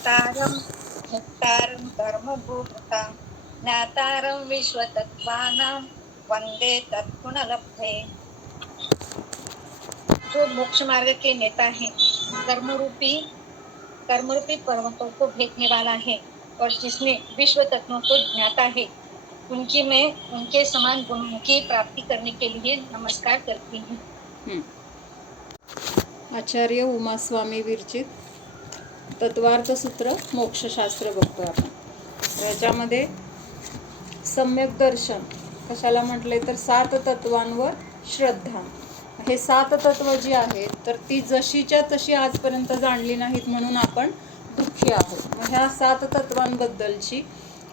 भोक्तारं मुक्तारं कर्मभूभृतां ज्ञातारं विश्वतत्त्वानां वंदे तत्गुणलब्धे। जो मोक्ष मार्ग के नेता है, कर्मरूपी पर्वतों को भेदने वाला है और जिसने विश्व तत्वों को ज्ञाता है, उनकी मैं उनके समान गुणों की प्राप्ति करने के लिए नमस्कार करती हूँ। आचार्य उमास्वामी विरचित तत्वार्थ सूत्र मोक्षशास्त्र बघतो आपण. याच्यामध्ये सम्यक दर्शन कशाला म्हटले तर 7 तत्वांवर श्रद्धा. हे 7 तत्व जी आहेत तर ती जशीच्या तशी आजपर्यंत जाणली नाहीत म्हणून आपण दुःखी आहोत. मग ह्या 7 तत्वांबद्दलची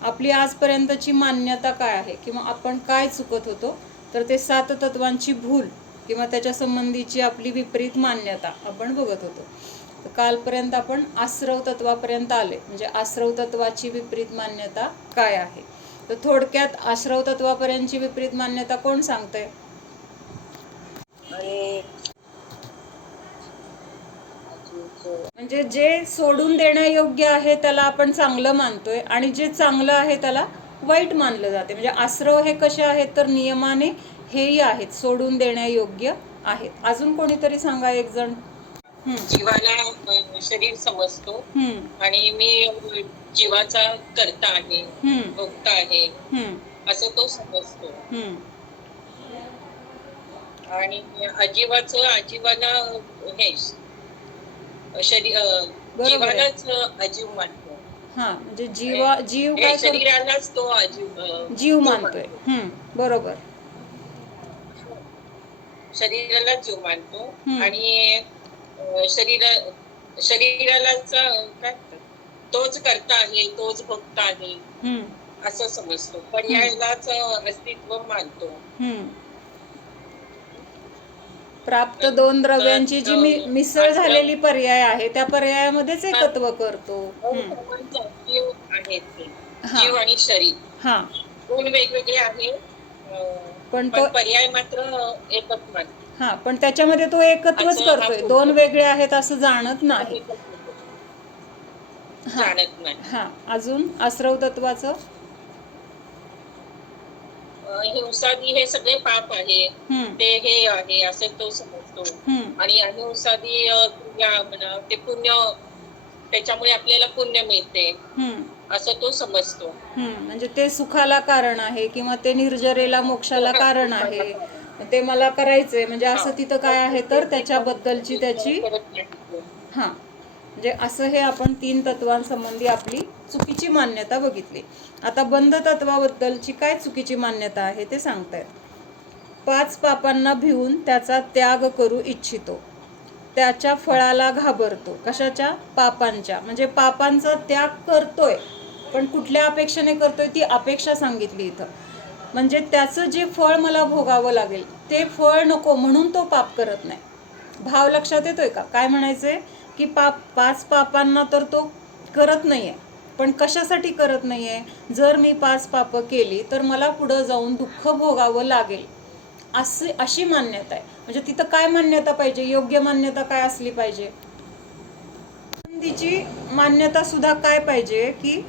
आपली आजपर्यंतची मान्यता काय आहे किंवा आपण काय चुकत होतो तर ते 7 तत्वांची भूल किंवा त्याच्या संबंधीची आपली विपरीत मान्यता आपण बघत होतो. तर कालपर्यंत आपण आश्रव तत्वापर्यंत आले. म्हणजे आश्रव तत्वाची विपरीत मान्यता काय आहे. तर थोडक्यात आश्रव तत्वापर्यंतची विपरीत मान्यता कोण सांगते? म्हणजे जे सोडून देण्यायोग्य आहे त्याला आपण चांगलं मानतोय आणि जे चांगलं आहे त्याला वाईट मानलं जाते. म्हणजे आश्रव हे कसे आहेत तर नियमाने हेही आहेत, सोडून देण्यायोग्य आहेत. अजून कोणीतरी सांगा एक जण. जीवाला शरीर समजतो आणि मी जीवाचा कर्ता आहे, भोक्ता आहे असं तो समजतो. आणि आजीवाला हे जीवालाच अजीव मानतो. म्हणजे जीव काय शरीरालाच तो जीव मानतोय. बरोबर, शरीरालाच जीव मानतो आणि शरीरालाच काय तोच कर्ता आहे, तोच भक्त आहे असं समजतो. पर्यायालाच अस्तित्व मानतो. प्राप्त 2 द्रव्यांची जी मिसळ झालेली पर्याय आहे त्या पर्यायामध्येच एकत्व करतो. जीव आणि शरीर 2 वेगवेगळे आहेत पण पर्याय मात्र एकच मानतो. पण त्याच्यामध्ये तो एकत्वच करतोय, 2 वेगळे आहेत असं जाणत नाही. अजून आश्रव तत्वाचं हिंसादी हे सगळे पाप आहे, ते हे आहे असं तो समजतो. आणि अहिंसादी क्रिया म्हणा ते पुण्य, त्याच्यामुळे आपल्याला पुण्य मिळते असं तो समजतो. म्हणजे ते सुखाला कारण आहे किंवा ते निर्जरेला मोक्षाला कारण आहे, ते मला करायचंय. म्हणजे असं तिथं काय आहे तर त्याच्याबद्दलची त्याची म्हणजे असं हे आपण 3 तत्वांसंबंधी आपली चुकीची मान्यता बघितली. आता बंध तत्वाबद्दलची काय चुकीची मान्यता आहे ते सांगतायत. 5 पापांना भिवून त्याचा त्याग करू इच्छितो, त्याच्या फळाला घाबरतो. कशाच्या? पापांच्या. म्हणजे पापांचा त्याग करतोय पण कुठल्या अपेक्षेने करतोय ती अपेक्षा सांगितली इथं. म्हणजे त्याचं जे फळ मला भोगावं लागेल ते फळ नको म्हणून तो पाप करत नाही. भाव लक्षात येतोय का? काय म्हणायचंय की 5 पापांना तर तो करत नाहीये, पण कशासाठी करत नाहीये? जर मी 5 पापं केली तर मला पुढं जाऊन दुःख भोगावं लागेल अशी मान्यता आहे. म्हणजे तिथं काय मान्यता पाहिजे? योग्य मान्यता काय असली पाहिजे? संबंधीची मान्यता सुद्धा काय पाहिजे की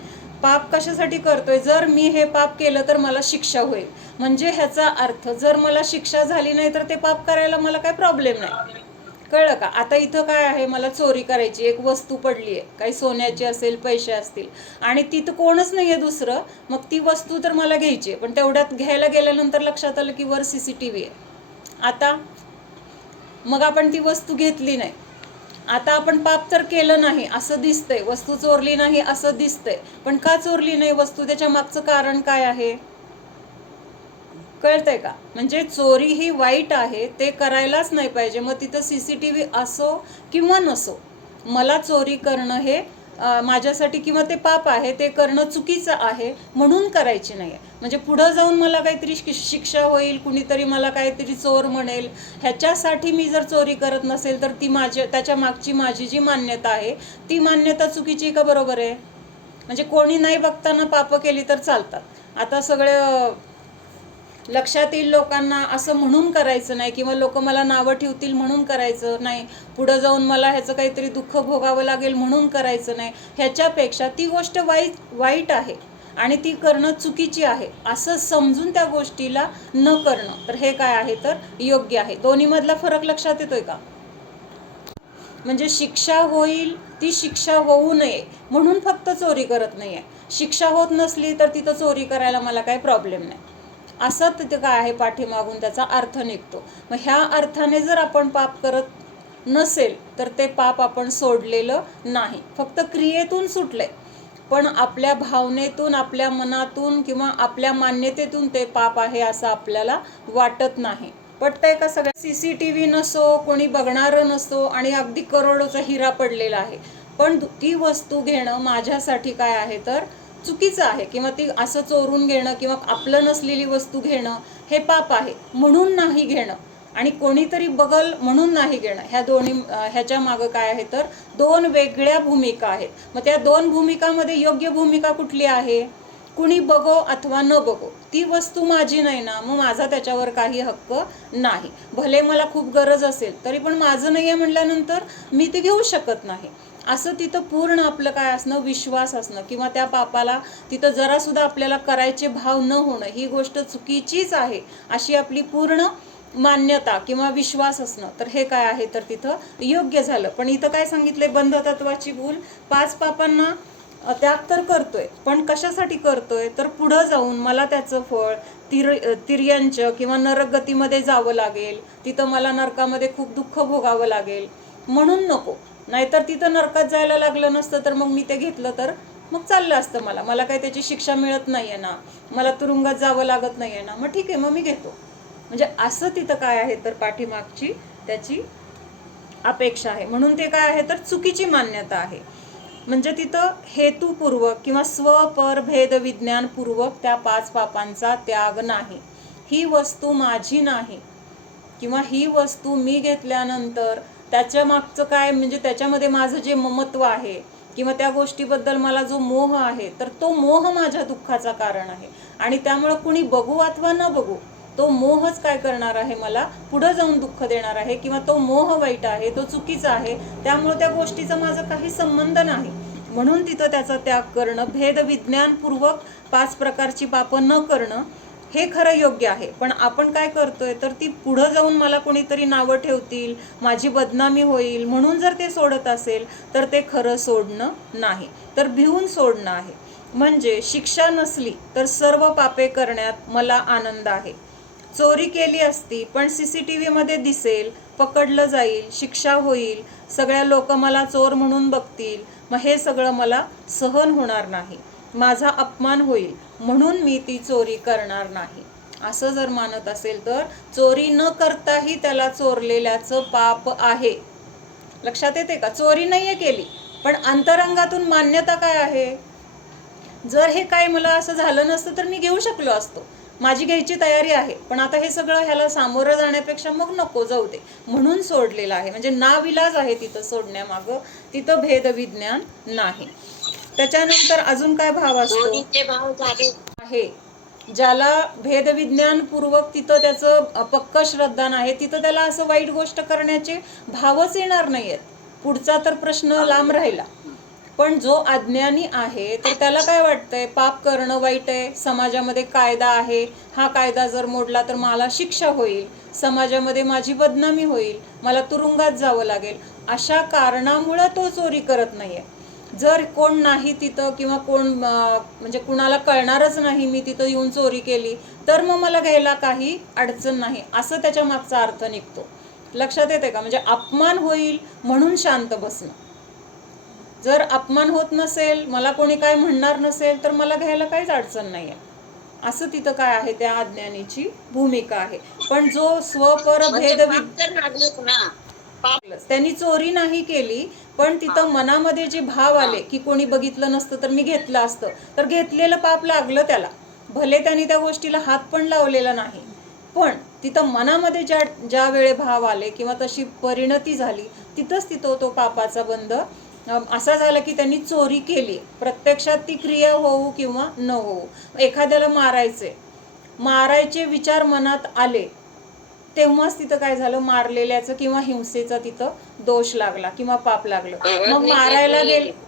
पाप कशासाठी करतोय? जर मी हे पाप केलं तर मला शिक्षा होईल. म्हणजे ह्याचा अर्थ जर मला शिक्षा झाली नाही तर ते पाप करायला मला काय प्रॉब्लेम नाही. कळलं का? आता इथं काय आहे, मला चोरी करायची, एक वस्तू पडली आहे, काही सोन्याची असेल, पैसे असतील आणि तिथं कोणच नाहीये दुसरं, मग ती वस्तू तर मला घ्यायची आहे. पण तेवढ्यात घ्यायला गेल्यानंतर लक्षात आलं की वर CCTV आहे. आता मग आपण ती वस्तू घेतली नाही. आता आपण पाप तर केलं नाही असं दिसतंय, वस्तू चोरली नाही असं दिसतंय, पण का चोरली नाही वस्तू? त्याच्या मागचं कारण काय आहे? कळतंय का? म्हणजे चोरी ही वाईट आहे, ते करायलाच नाही पाहिजे. मग तिथं CCTV असो किंवा नसो, मला चोरी करणं हे माझ्यासाठी किंवा ते पाप आहे, ते करणं चुकीचं आहे म्हणून करायची नाही. म्हणजे पुढं जाऊन मला काहीतरी शिक्षा होईल, कुणीतरी मला काहीतरी चोर म्हणेल, ह्याच्यासाठी मी जर चोरी करत नसेल तर ती त्याच्या मागची माझी जी मान्यता आहे ती मान्यता चुकीची का बरोबर आहे? म्हणजे कोणी नाही बघताना पापं केली तर चालतात. आता सगळे लक्षात येईल लोकांना असं म्हणून करायचं नाही, किंवा लोक मला नावं ठेवतील म्हणून करायचं नाही, पुढं जाऊन मला ह्याचं काहीतरी दुःख भोगावं लागेल म्हणून करायचं नाही. ह्याच्यापेक्षा ती गोष्ट वाईट आहे आणि ती करणं चुकीची आहे असं समजून त्या गोष्टीला न करणं, तर हे काय आहे तर योग्य आहे. दोन्हीमधला फरक लक्षात येतोय का? म्हणजे शिक्षा होईल ती शिक्षा होऊ नये म्हणून फक्त चोरी करत नाहीये. शिक्षा होत नसली तर तिथं चोरी करायला मला काही प्रॉब्लेम नाही, असं तिथं काय आहे पाठीमागून त्याचा अर्थ निघतो. मग ह्या अर्थाने जर आपण पाप करत नसेल तर ते पाप आपण सोडलेलं नाही, फक्त क्रियेतून सुटलंय, पण आपल्या भावनेतून, आपल्या मनातून किंवा आपल्या मान्यतेतून ते पाप आहे असं आपल्याला वाटत नाही. पटतंय का सगळ्या? CCTV नसो, कोणी बघणारं नसो आणि अगदी करोडोचा हिरा पडलेला आहे, पण ती वस्तू घेणं माझ्यासाठी काय आहे तर चुकीचं आहे, किंवा ती असं चोरून घेणं किंवा आपलं नसलेली वस्तू घेणं हे पाप आहे. म्हणून नाही घेणं आणि कोणीतरी बघल म्हणून नाही घेणं, ह्याच्या मागं काय आहे तर दोन वेगळ्या भूमिका आहेत. मग त्या दोन भूमिकामध्ये योग्य भूमिका कुठली आहे? कुणी बघो अथवा न बघो, ती वस्तू माझी नाही ना, मग माझा त्याच्यावर काही हक्क नाही. भले मला खूप गरज असेल तरी पण माझं नाही आहे म्हटल्यानंतर मी ते घेऊ शकत नाही. असं तिथं पूर्ण आपलं काय असणं, विश्वास असणं, किंवा त्या पापाला तिथं जरासुद्धा आपल्याला करायचे भाव न होणं, ही गोष्ट चुकीचीच आहे अशी आपली पूर्ण मान्यता किंवा विश्वास असणं, तर हे काय आहे तर तिथं योग्य झालं. पण इथं काय सांगितले, बंध तत्वाची भूल, 5 पापांना त्याग तर करतोय, पण कशासाठी करतोय तर पुढं जाऊन मला त्याचं फळ तिर्यंच किंवा नरकगतीमध्ये जावं लागेल, तिथं मला नरकामध्ये खूप दुःख भोगावं लागेल म्हणून नको. नाहीतर तिथं नरकात जायला लागलं नसतं तर मग मी ते घेतलं तर मग चाललं असतं, मला काही त्याची शिक्षा मिळत नाहीये ना, मला तुरुंगात जावं लागत नाहीये ना, मग ठीक आहे मग मी घेतो. म्हणजे असं तिथं काय आहे तर पाठीमागची त्याची अपेक्षा आहे, म्हणून ते काय आहे तर चुकीची मान्यता आहे. म्हणजे तिथं हेतुपूर्वक किंवा स्वपर भेद विज्ञानपूर्वक त्या 5 पापांचा त्याग नाही. ही वस्तू माझी नाही किंवा ही वस्तू मी घेतल्यानंतर त्याच्या मागचं काय, म्हणजे त्याच्यामध्ये माझं जे ममत्व आहे किंवा त्या गोष्टीबद्दल मला जो मोह आहे, तर तो मोह माझ्या दुःखाचा कारण आहे. आणि त्यामुळं कुणी बघू अथवा न बघू, तो मोहच काय करणार आहे, मला पुढं जाऊन दुःख देणार आहे, किंवा तो मोह वाईट आहे, तो चुकीचा आहे, त्यामुळे त्या गोष्टीचा माझा काही संबंध नाही. म्हणून तिथं त्याचा त्याग करणं, भेद विज्ञानपूर्वक 5 प्रकारची पापं न करणं हे खरं योग्य आहे. पण आपण काय करतोय तर ती पुढं जाऊन मला कोणीतरी नावं ठेवतील, माझी बदनामी होईल म्हणून जर ते सोडत असेल तर ते खरं सोडणं नाही, तर भिवून सोडणं आहे. म्हणजे शिक्षा नसली तर सर्व पापे करण्यात मला आनंद आहे. चोरी केली असती पण CCTV मध्ये दिसेल, पकडलं जाईल, शिक्षा होईल, सगळ्या लोक मला चोर म्हणून बघतील, मग हे सगळं मला सहन होणार नाही, माझा अपमान होईल, म्हणून मी ती चोरी करणार नाही. असं जर मानत असेल तर चोरी न करताही त्याला चोरलेल्याचं पाप आहे. लक्षात येते का? चोरी नाहीये केली पण अंतरंगातून मान्यता काय आहे, जर हे काय मला असं झालं नसतं तर मी घेऊ शकलो असतो, माझी घ्यायची तयारी आहे, पण आता हे सगळं ह्याला सामोरं जाण्यापेक्षा मग नको, जाऊ दे म्हणून सोडलेलं आहे. म्हणजे नाविलाज आहे तिथं सोडण्यामागं, तिथं भेद विज्ञान नाही. त्याच्यानंतर अजून काय भाव असतो आहे, ज्याला भेद विज्ञान पूर्वक तिथं त्याचं पक्क श्रद्धा नाही, तिथं त्याला असं वाईट गोष्ट करण्याचे भावच येणार नाहीयेत, पुढचा तर प्रश्न लांब राहिला. पण जो अज्ञानी आहे तर त्याला काय वाटतंय, पाप करणं वाईट आहे, समाजामध्ये कायदा आहे, हा कायदा जर मोडला तर मला शिक्षा होईल, समाजामध्ये माझी बदनामी होईल, मला तुरुंगात जावं लागेल, अशा कारणामुळं तो चोरी करत नाहीये. जर कोण नाही तिथं किंवा कोण म्हणजे कुणाला कळणारच नाही मी तिथं येऊन चोरी केली तर मग मला घ्यायला काही अडचण नाही, असं त्याच्या मागचा अर्थ निघतो. लक्षात येते का? म्हणजे अपमान होईल म्हणून शांत बसणं. जर अपमान होत नसेल, मला कोणी काय म्हणणार नसेल तर मला घ्यायला काहीच अडचण नाही आहे, असं तिथं काय आहे त्या अज्ञानीची भूमिका आहे. पण जो स्वपर भेद त्यांनी चोरी नाही केली पण तिथं मनामध्ये जे भाव आले की कोणी बघितलं नसतं तर मी घेतलं असतं, तर घेतलेलं पाप लागलं त्याला, भले त्यांनी त्या गोष्टीला हात पण लावलेला नाही, पण तिथं मनामध्ये ज्या वेळे भाव आले किंवा तशी परिणती झाली, तिथं तो पापाचा बंध असा झाला की त्यांनी चोरी केली. प्रत्यक्षात ती क्रिया होऊ किंवा न होऊ, एखाद्याला मारायचे मारायचे विचार मनात आले तेव्हाच तिथं काय झालं, मारलेल्याचं किंवा हिंसेचा तिथं दोष लागला किंवा पाप लागलं. मग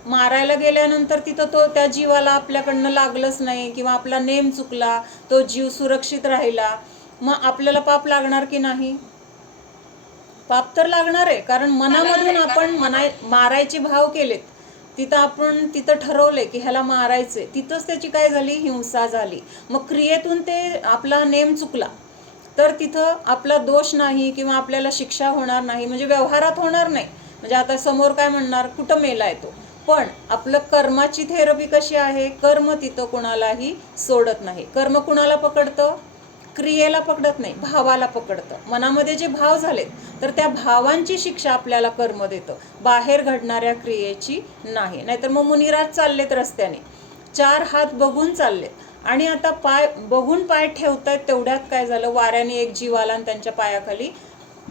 मारायला गेल्यानंतर तिथं तो त्या जीवाला आपल्याकडनं लागलंच नाही किंवा आपला नेम चुकला, तो जीव सुरक्षित राहिला, मग आपल्याला पाप लागणार की नाही? पाप तर लागणार आहे, कारण मनामधून आपण मारायचे भाव केलेत, तिथं ठरवले की ह्याला मारायचे, तिथंच त्याची काय झाली, हिंसा झाली. मग क्रियेतून ते आपला नेम चुकला तर तिथं आपला दोष नाही किंवा आपल्याला शिक्षा होणार नाही, म्हणजे व्यवहारात होणार नाही. म्हणजे आता समोर काय म्हणणार, कुठं मेलाय तो, पण आपलं कर्माची थेरपी कशी आहे, कर्म तिथं कुणालाही सोडत नाही. कर्म कुणाला पकडतं, क्रियेला पकडत नाही, भावाला पकडतं. मनामध्ये जे भाव झालेत तर त्या भावांची शिक्षा आपल्याला कर्म देतं, बाहेर घडणाऱ्या क्रियेची नाही. नाहीतर मग मुनिराज चाललेत रस्त्याने, 4 हात बघून चाललेत आणि आता बघून पाय ठेवतायत, तेवढ्यात काय झालं, वाऱ्याने एक जीव आला आणि त्यांच्या पायाखाली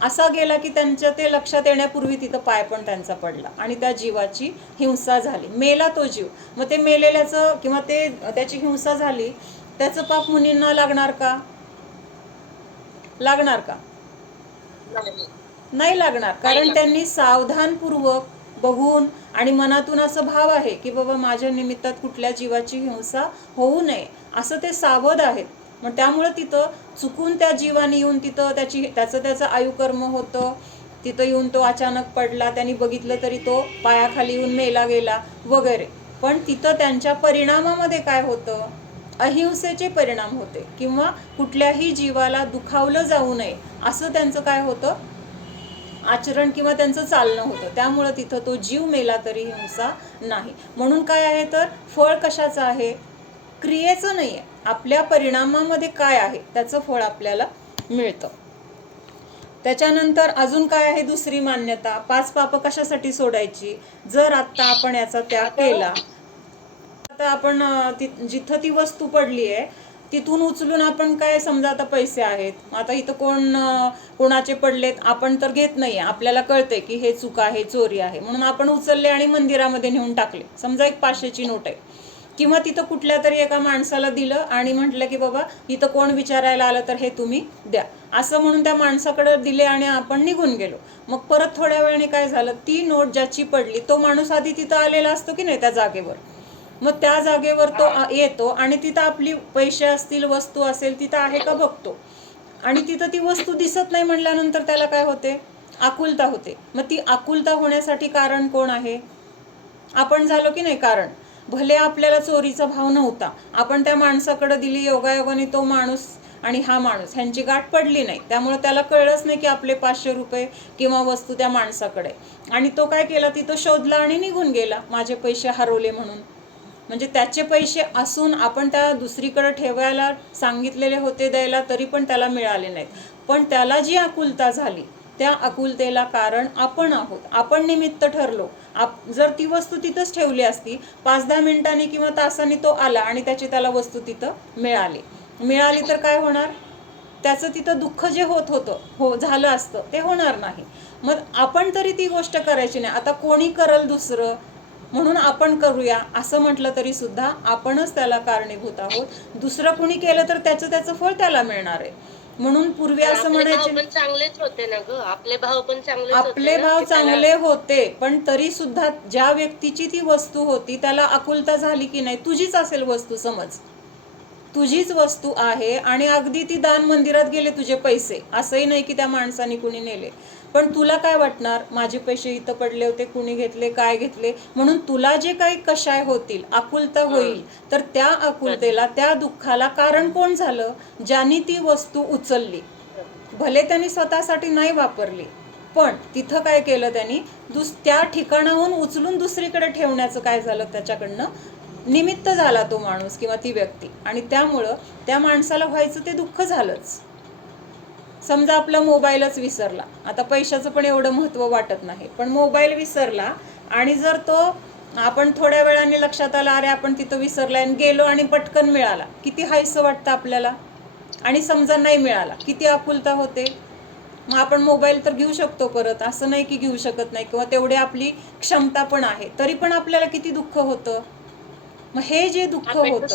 असा गेला की त्यांच्या ते लक्षात येण्यापूर्वी तिथं पाय पण त्यांचा पडला आणि त्या जीवाची हिंसा झाली, मेला तो जीव. मग ते मेलेल्याचं किंवा त्याची हिंसा झाली, त्याचं पाप मुनींना लागणार का? लागणार का? नाही लागणार, कारण त्यांनी सावधानपूर्वक बघून आणि मनातून असं भाव आहे की बाबा माझ्या निमित्तात कुठल्या जीवाची हिंसा होऊ नये, असं ते सावध आहेत. मग त्यामुळे तिथं चुकून त्या जीवाने येऊन तिथं त्याचं आयुकर्म होतं, तिथं येऊन तो अचानक पडला, त्यांनी बघितलं तरी तो पायाखाली येऊन मेला गेला वगैरे. पण तिथं त्यांच्या परिणामामध्ये काय होतं, अहिंसेचे परिणाम होते किंवा कुठल्याही जीवाला दुखावलं जाऊ नये असं त्यांचं काय होतं, आचरण किंवा त्यांचं चालणं होतं. त्यामुळं तिथं तो जीव मेला तरी हिंसा नाही. म्हणून काय आहे, तर फळ कशाचं आहे, क्रियेचं नाही आहे, आपल्या परिणामामध्ये काय आहे त्याचं फळ आपल्याला मिळतं. त्याच्यानंतर अजून काय आहे, दुसरी मान्यता, 5 पाप कशासाठी सोडायची, जर आता आपण याचा त्याग केला, आता आपण जिथं ती वस्तू पडली आहे तिथून उचलून आपण काय, समजा आता पैसे आहेत, आता इथं कोणाचे पडलेत, आपण तर घेत नाही, आपल्याला कळतंय की हे चूक आहे, चोरी आहे, म्हणून आपण उचलले आणि मंदिरामध्ये नेऊन टाकले. समजा एक 500ची नोट आहे, किंवा तिथं कुठल्या तरी एका माणसाला दिलं आणि म्हटलं की बाबा इथं कोण विचारायला आलं तर हे तुम्ही द्या, असं म्हणून त्या माणसाकडे दिले आणि आपण निघून गेलो. मग परत थोड्या वेळाने काय झालं, ती नोट ज्याची पडली तो माणूस आधी तिथं आलेला असतो की नाही त्या जागेवर, मग त्या जागेवर तो येतो आणि तिथं आपली पैसे असतील, वस्तू असेल, तिथं आहे का बघतो, आणि तिथं ती वस्तू दिसत नाही म्हणल्यानंतर त्याला काय होते, आकुलता होते. मग ती आकुलता होण्यासाठी कारण कोण आहे, आपण झालो की नाही कारण. भले आपल्याला चोरीचा भाव नव्हता, आपण त्या माणसाकडे दिली, योगायोगाने तो माणूस आणि हा माणूस ह्यांची गाठ पडली नाही, त्यामुळे त्याला कळलंच नाही की आपले 500 रुपये किंवा वस्तू त्या माणसाकडे, आणि तो काय केला, तिथं शोधला आणि निघून गेला, माझे पैसे हरवले म्हणून. म्हणजे त्याचे पैसे असून आपण त्या दुसरीकडे ठेवायला सांगितलेले होते द्यायला, तरी पण त्याला मिळाले नाहीत. पण त्याला जी आकुलता झाली, त्या आकुलतेला कारण आपण आहोत, आपण निमित्त ठरलो. जर ती वस्तू तिथंच ठेवली असती, 5-10 मिनिटांनी किंवा तासांनी तो आला आणि त्याला वस्तू तिथं मिळाली तर काय होणार, त्याचं तिथं दुःख जे होतं झालं असतं ते होणार नाही. मग आपण तरी ती गोष्ट करायची नाही, आता कोणी करल दुसरं, म्हणून आपण करूया असं म्हटलं तरी सुद्धा आपणच त्याला कारणीभूत आहोत. दुसरं कुणी केलं तर त्याचं फळ त्याला मिळणार आहे. म्हणून पूर्वी असं म्हणायचे, चांगलेच होते ना ग, आपले भाव पण चांगले होते, पण तरी सुद्धा ज्या व्यक्तीची ती वस्तू होती त्याला आकुलता झाली की नाही, तुझीच असेल वस्तू, समज तुझीच वस्तू आहे आणि अगदी ती दान मंदिरात गेले तुझे पैसे, असंही नाही की त्या माणसाने कुणी नेले, पण तुला काय वाटणार, माझे पैसे इथं पडले होते, कुणी घेतले, काय घेतले, म्हणून तुला जे काही कशाय होतील, आकुलता होईल, तर त्या आकुलतेला, त्या दुःखाला कारण कोण झालं, ज्यांनी ती वस्तू उचलली. भले त्यांनी स्वतःसाठी नाही वापरली, पण तिथं काय केलं, त्यांनी त्या ठिकाणाहून उचलून दुसरीकडे ठेवण्याचं काय झालं, त्याच्याकडनं निमित्त झाला तो माणूस किंवा ती व्यक्ती, आणि त्यामुळं त्या माणसाला व्हायचं ते दुःख झालंच. समजा आपला मोबाईलच विसरला, आता पैशाचं पण एवढं महत्त्व वाटत नाही, पण मोबाईल विसरला आणि जर तो आपण थोड्या वेळाने लक्षात आला, अरे आपण तिथं विसरलाय, आणि गेलो आणि पटकन मिळाला, किती हायसं वाटतं आपल्याला. आणि समजा नाही मिळाला, किती आकुलता होते. मग आपण मोबाईल तर घेऊ शकतो परत, असं नाही की घेऊ शकत नाही, किंवा तेवढी आपली क्षमता पण आहे, तरी पण आपल्याला किती दुःख होतं. मग हे जे दुःख आपण होतं,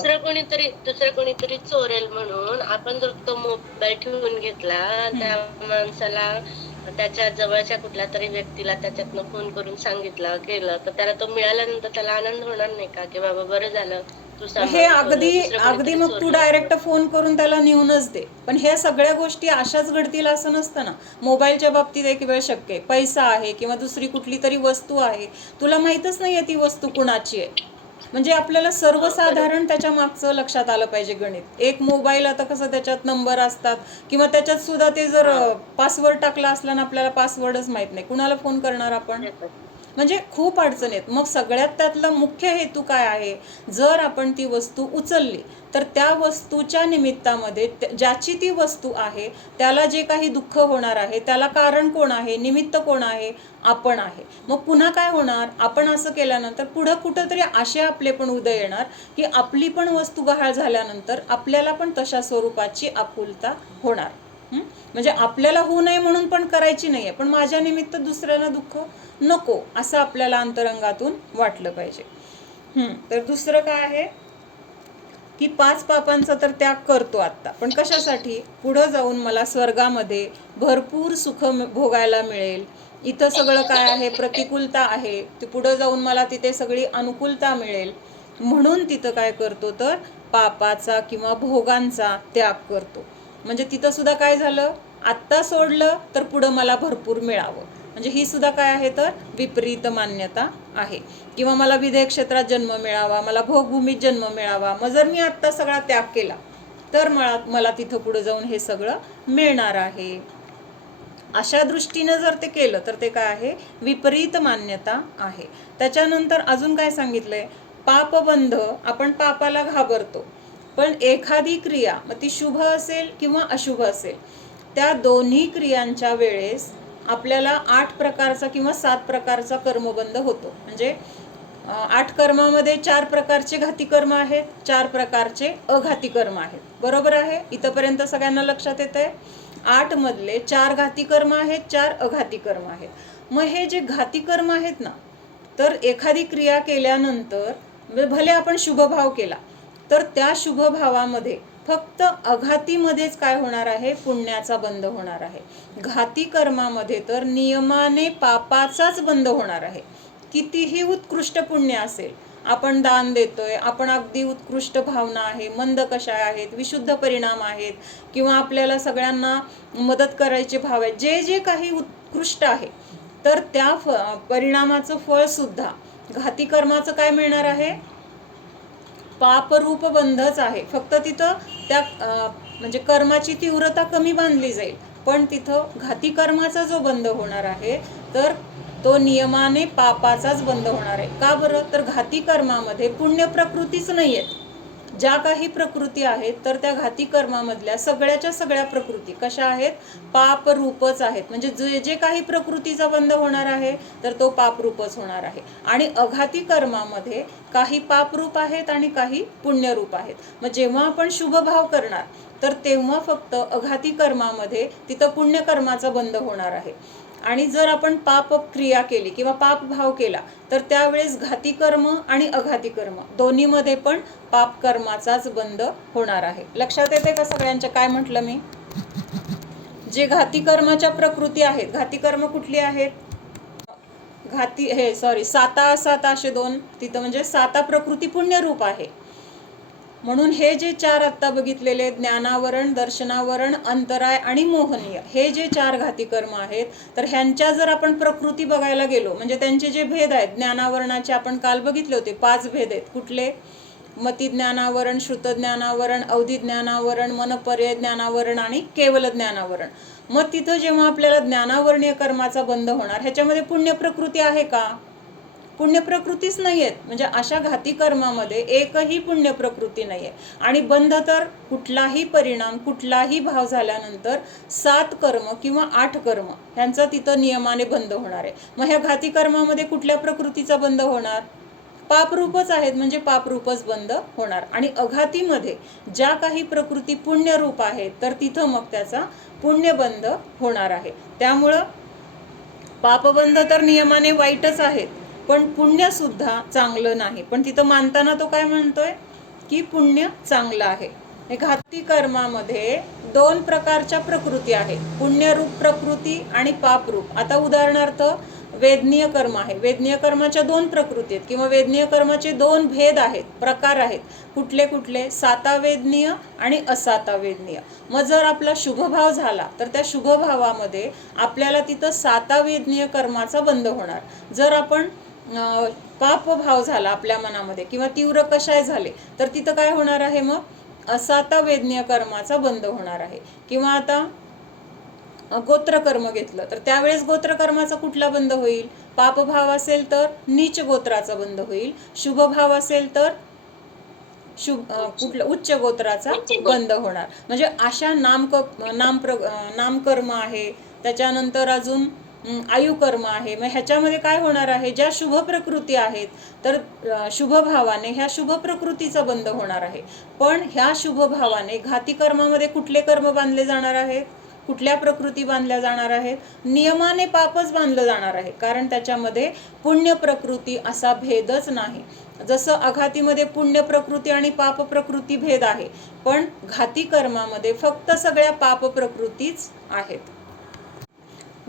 दुसरं कोणीतरी चोरेल म्हणून आपण जर तो मोबाईल ठेवून घेतला, त्या माणसाला त्याच्या जवळच्या कुठल्या तरी व्यक्तीला त्याच्यातनं फोन करून सांगितलं केलं, तर त्याला तो मिळाल्यानंतर त्याला आनंद होणार नाही का, की बाबा बरं झालं तू हे सांभाळून ठेवलं, दुसरं अगदी कोणीतरी मग तू चोरलं. डायरेक्ट फोन करून त्याला नेऊनच दे, पण ह्या सगळ्या गोष्टी अशाच घडतील असं नसतं ना. मोबाईलच्या बाबतीत एक वेळ शक्य आहे, पैसा आहे किंवा दुसरी कुठली तरी वस्तू आहे, तुला माहीतच नाहीये ती वस्तू कुणाची आहे, म्हणजे आपल्याला सर्वसाधारण त्याच्या मागचं लक्षात आलं पाहिजे गणित. एक मोबाईल आता कसं त्याच्यात नंबर असतात किंवा त्याच्यात सुद्धा ते जर पासवर्ड टाकला असला ना, आपल्याला पासवर्डच माहित नाही, कुणाला फोन करणार आपण, म्हणजे खूप अडचण आहेत. मग सगळ्यात त्यातला मुख्य हेतू काय आहे, जर आपण ती वस्तू उचलली तर त्या वस्तूच्या निमित्तामध्ये ज्याची ती वस्तू आहे त्याला जे काही दुःख होणार आहे त्याला कारण कोण आहे, निमित्त कोण आहे, आपण आहे. मग पुन्हा काय होणार, आपण असं केल्यानंतर पुढं कुठंतरी असे आपले पण उदय येणार की आपली पण वस्तू गहाळ झाल्यानंतर आपल्याला पण तशा स्वरूपाची आपुलता होणार. म्हणजे आपल्याला होऊ नये म्हणून पण करायची नाहीये, पण माझ्या निमित्त दुसऱ्यांना दुःख नको असं आपल्याला अंतरंगातून वाटलं पाहिजे. तर दुसरं काय आहे की 5 पापांचा तर त्याग करतो आत्ता, पण कशासाठी, पुढं जाऊन मला स्वर्गामध्ये भरपूर सुख भोगायला मिळेल. इथं सगळं काय आहे, प्रतिकूलता आहे, ते पुढं जाऊन मला तिथे सगळी अनुकूलता मिळेल, म्हणून तिथं काय करतो तर पापाचा किंवा भोगांचा त्याग करतो. म्हणजे तिथं सुद्धा काय झालं, आत्ता सोडलं तर पुढं मला भरपूर मिळावं, म्हणजे ही सुद्धा काय आहे तर विपरीत मान्यता आहे. किंवा मला विदेह क्षेत्रात जन्म मिळावा, मला भोगभूमीत जन्म मिळावा, मग जर मी आत्ता सगळा त्याग केला तर मला तिथं पुढे जाऊन हे सगळं मिळणार आहे. अशा दृष्टीनं जर ते केलं तर ते काय आहे, विपरीत मान्यता आहे. त्याच्यानंतर अजून काय सांगितलंय, पापबंध, आपण पापाला घाबरतो, पण एखादी क्रिया मग ती शुभ असेल किंवा अशुभ असेल, त्या दोन्ही क्रियांच्या वेळेस आपल्याला 8 प्रकारचा किंवा 7 प्रकारचा कर्मबंध होतो. म्हणजे 8 कर्मामध्ये 4 प्रकारचे घाती कर्म आहेत, 4 प्रकारचे अघाती कर्म आहेत. बरोबर आहे, इथंपर्यंत सगळ्यांना लक्षात येत आहे. 8 मधले 4 घाती कर्म आहेत, 4 अघाती कर्म आहेत. मग हे जे घाती कर्म आहेत ना, तर एखादी क्रिया केल्यानंतर भले आपण शुभभाव केला तर त्या शुभभावामध्ये फक्त अघातीमध्येच काय होणार आहे, पुण्याचा बंध होणार आहे. घाती कर्मामध्ये तर नियमाने पापाचाच बंध होणार आहे. कितीही उत्कृष्ट पुण्य असेल, आपण दान देतोय, आपण अगदी उत्कृष्ट भावना आहे, मंद कशा आहेत, विशुद्ध परिणाम आहेत, किंवा आपल्याला सगळ्यांना मदत करायचे भाव आहेत, जे जे काही उत्कृष्ट आहे, तर त्या परिणामाचं फळ सुद्धा घाती कर्माचं काय मिळणार आहे, पापरूप बंधच आहे. फक्त तिथं त्या म्हणजे कर्माची तीव्रता कमी बांधली जाईल, पण तिथं घाती कर्माचा जो बंध होणार आहे तर तो नियमाने पापाचाच बंध होणार आहे. का बरं, तर घाती कर्मामध्ये पुण्य प्रकृतीच नाही आहेत. ज्या काही प्रकृती आहेत तर त्या घाती कर्मामधल्या सगळ्याच्या सगळ्या प्रकृती कशा आहेत, पापरूपच आहेत. म्हणजे जे जे काही प्रकृतीचा बंध होणार आहे तर तो पापरूपच होणार आहे. आणि अघाती कर्मामध्ये काही पापरूप आहेत आणि काही पुण्यरूप आहेत. मग जेव्हा आपण शुभ भाव करणार तर तेव्हा फक्त अघाती कर्मामध्ये तिथं पुण्यकर्माचा बंध होणार आहे. आणि जर आपण पाप क्रिया केली किंवा पाप भाव केला तर त्यावेळेस घाती कर्म आणि अघाती कर्म दोन्हीमध्ये पण पाप कर्माचाच बंध होणार आहे. लक्षात येते का सगळ्यांच्या काय म्हटलं मी, जे घाती कर्माच्या प्रकृती आहेत, घाती कर्म कुठली आहेत, साता असाता असे 2 तिथं, म्हणजे 7 प्रकृती पुण्यरूप आहे. म्हणून हे जे 4 आत्ता बघितलेले ज्ञानावरण, दर्शनावरण, अंतराय आणि मोहनीय, हे जे 4 घाती कर्म आहेत, तर ह्यांच्या जर आपण प्रकृती बघायला गेलो, म्हणजे त्यांचे जे भेद आहेत, ज्ञानावरणाचे आपण काल बघितले होते 5 भेद आहेत. कुठले, मती ज्ञानावरण, श्रुत ज्ञानावरण, अवधी ज्ञानावरण, मनपर्यय ज्ञानावरण आणि केवल ज्ञानावरण. मग तिथं जेव्हा आपल्याला ज्ञानावरणीय कर्माचा बंध होणार, ह्याच्यामध्ये पुण्य प्रकृती आहे का, पुण्य प्रकृतीच नाही आहेत. म्हणजे अशा घाती कर्मामध्ये एकही पुण्य प्रकृती नाही आहे. आणि बंध तर कुठलाही परिणाम, कुठलाही भाव झाल्यानंतर 7 कर्म किंवा 8 कर्म ह्यांचा तिथं नियमाने बंध होणार आहे. मग ह्या घाती कर्मामध्ये कुठल्या प्रकृतीचा बंध होणार, पापरूपच आहेत, म्हणजे पापरूपच बंध होणार. आणि अघातीमध्ये ज्या काही प्रकृती पुण्यरूप आहेत तर तिथं मग त्याचा पुण्यबंध होणार आहे. त्यामुळं पापबंध तर नियमाने वाईटच आहेत, पण पुण्य सुद्धा चांगलं नाही. पण तिथं मानताना तो काय म्हणतोय की पुण्य चांगलं आहे. घाती कर्मामध्ये 2 प्रकारच्या प्रकृती आहेत, पुण्यरूप प्रकृती आणि पापरूप. आता उदाहरणार्थ वेदनीय कर्म आहे. वेदनीय कर्माच्या 2 प्रकृती आहेत किंवा वेदनीय कर्माचे 2 भेद आहेत, प्रकार आहेत. कुठले कुठले? सातावेदनीय आणि असातावेदनीय. मग जर आपला शुभभाव झाला तर त्या शुभभावामध्ये आपल्याला तिथं सातावेदनीय कर्माचा बंध होणार. जर आपण पाप भाव झाला आपल्या मनामध्ये किंवा तीव्र कषाय झाले तर तिथं काय होणार आहे? मग असातावेदनीय कर्माचा बंध होणार आहे. किंवा आता गोत्रकर्म घेतलं तर त्यावेळेस गोत्रकर्माचा कुठला बंध होईल? पापभाव असेल तर नीच गोत्राचा बंध होईल, शुभभाव असेल तर कुठलं उच्च गोत्राचा बंध होणार. म्हणजे अशा नामकर्म आहे. त्याच्यानंतर अजून आयुकर्म आहे. मग ह्याच्यामध्ये काय होणार आहे? ज्या शुभ प्रकृती आहेत तर शुभभावाने ह्या शुभ प्रकृतीचा बंध होणार आहे. पण ह्या शुभभावाने घाती कर्मामध्ये कुठले कर्म बांधले जाणार आहेत? कुठल्या प्रकृती बांधल्या जाणार आहेत? नियमाने पापच बांधलं जाणार आहे, कारण त्याच्यामध्ये पुण्य प्रकृती असा भेदच नाही. जसं अघातीमध्ये पुण्य प्रकृती आणि पाप प्रकृती भेद आहे, पण घाती कर्मामध्ये फक्त सगळ्या पाप प्रकृतीच आहेत.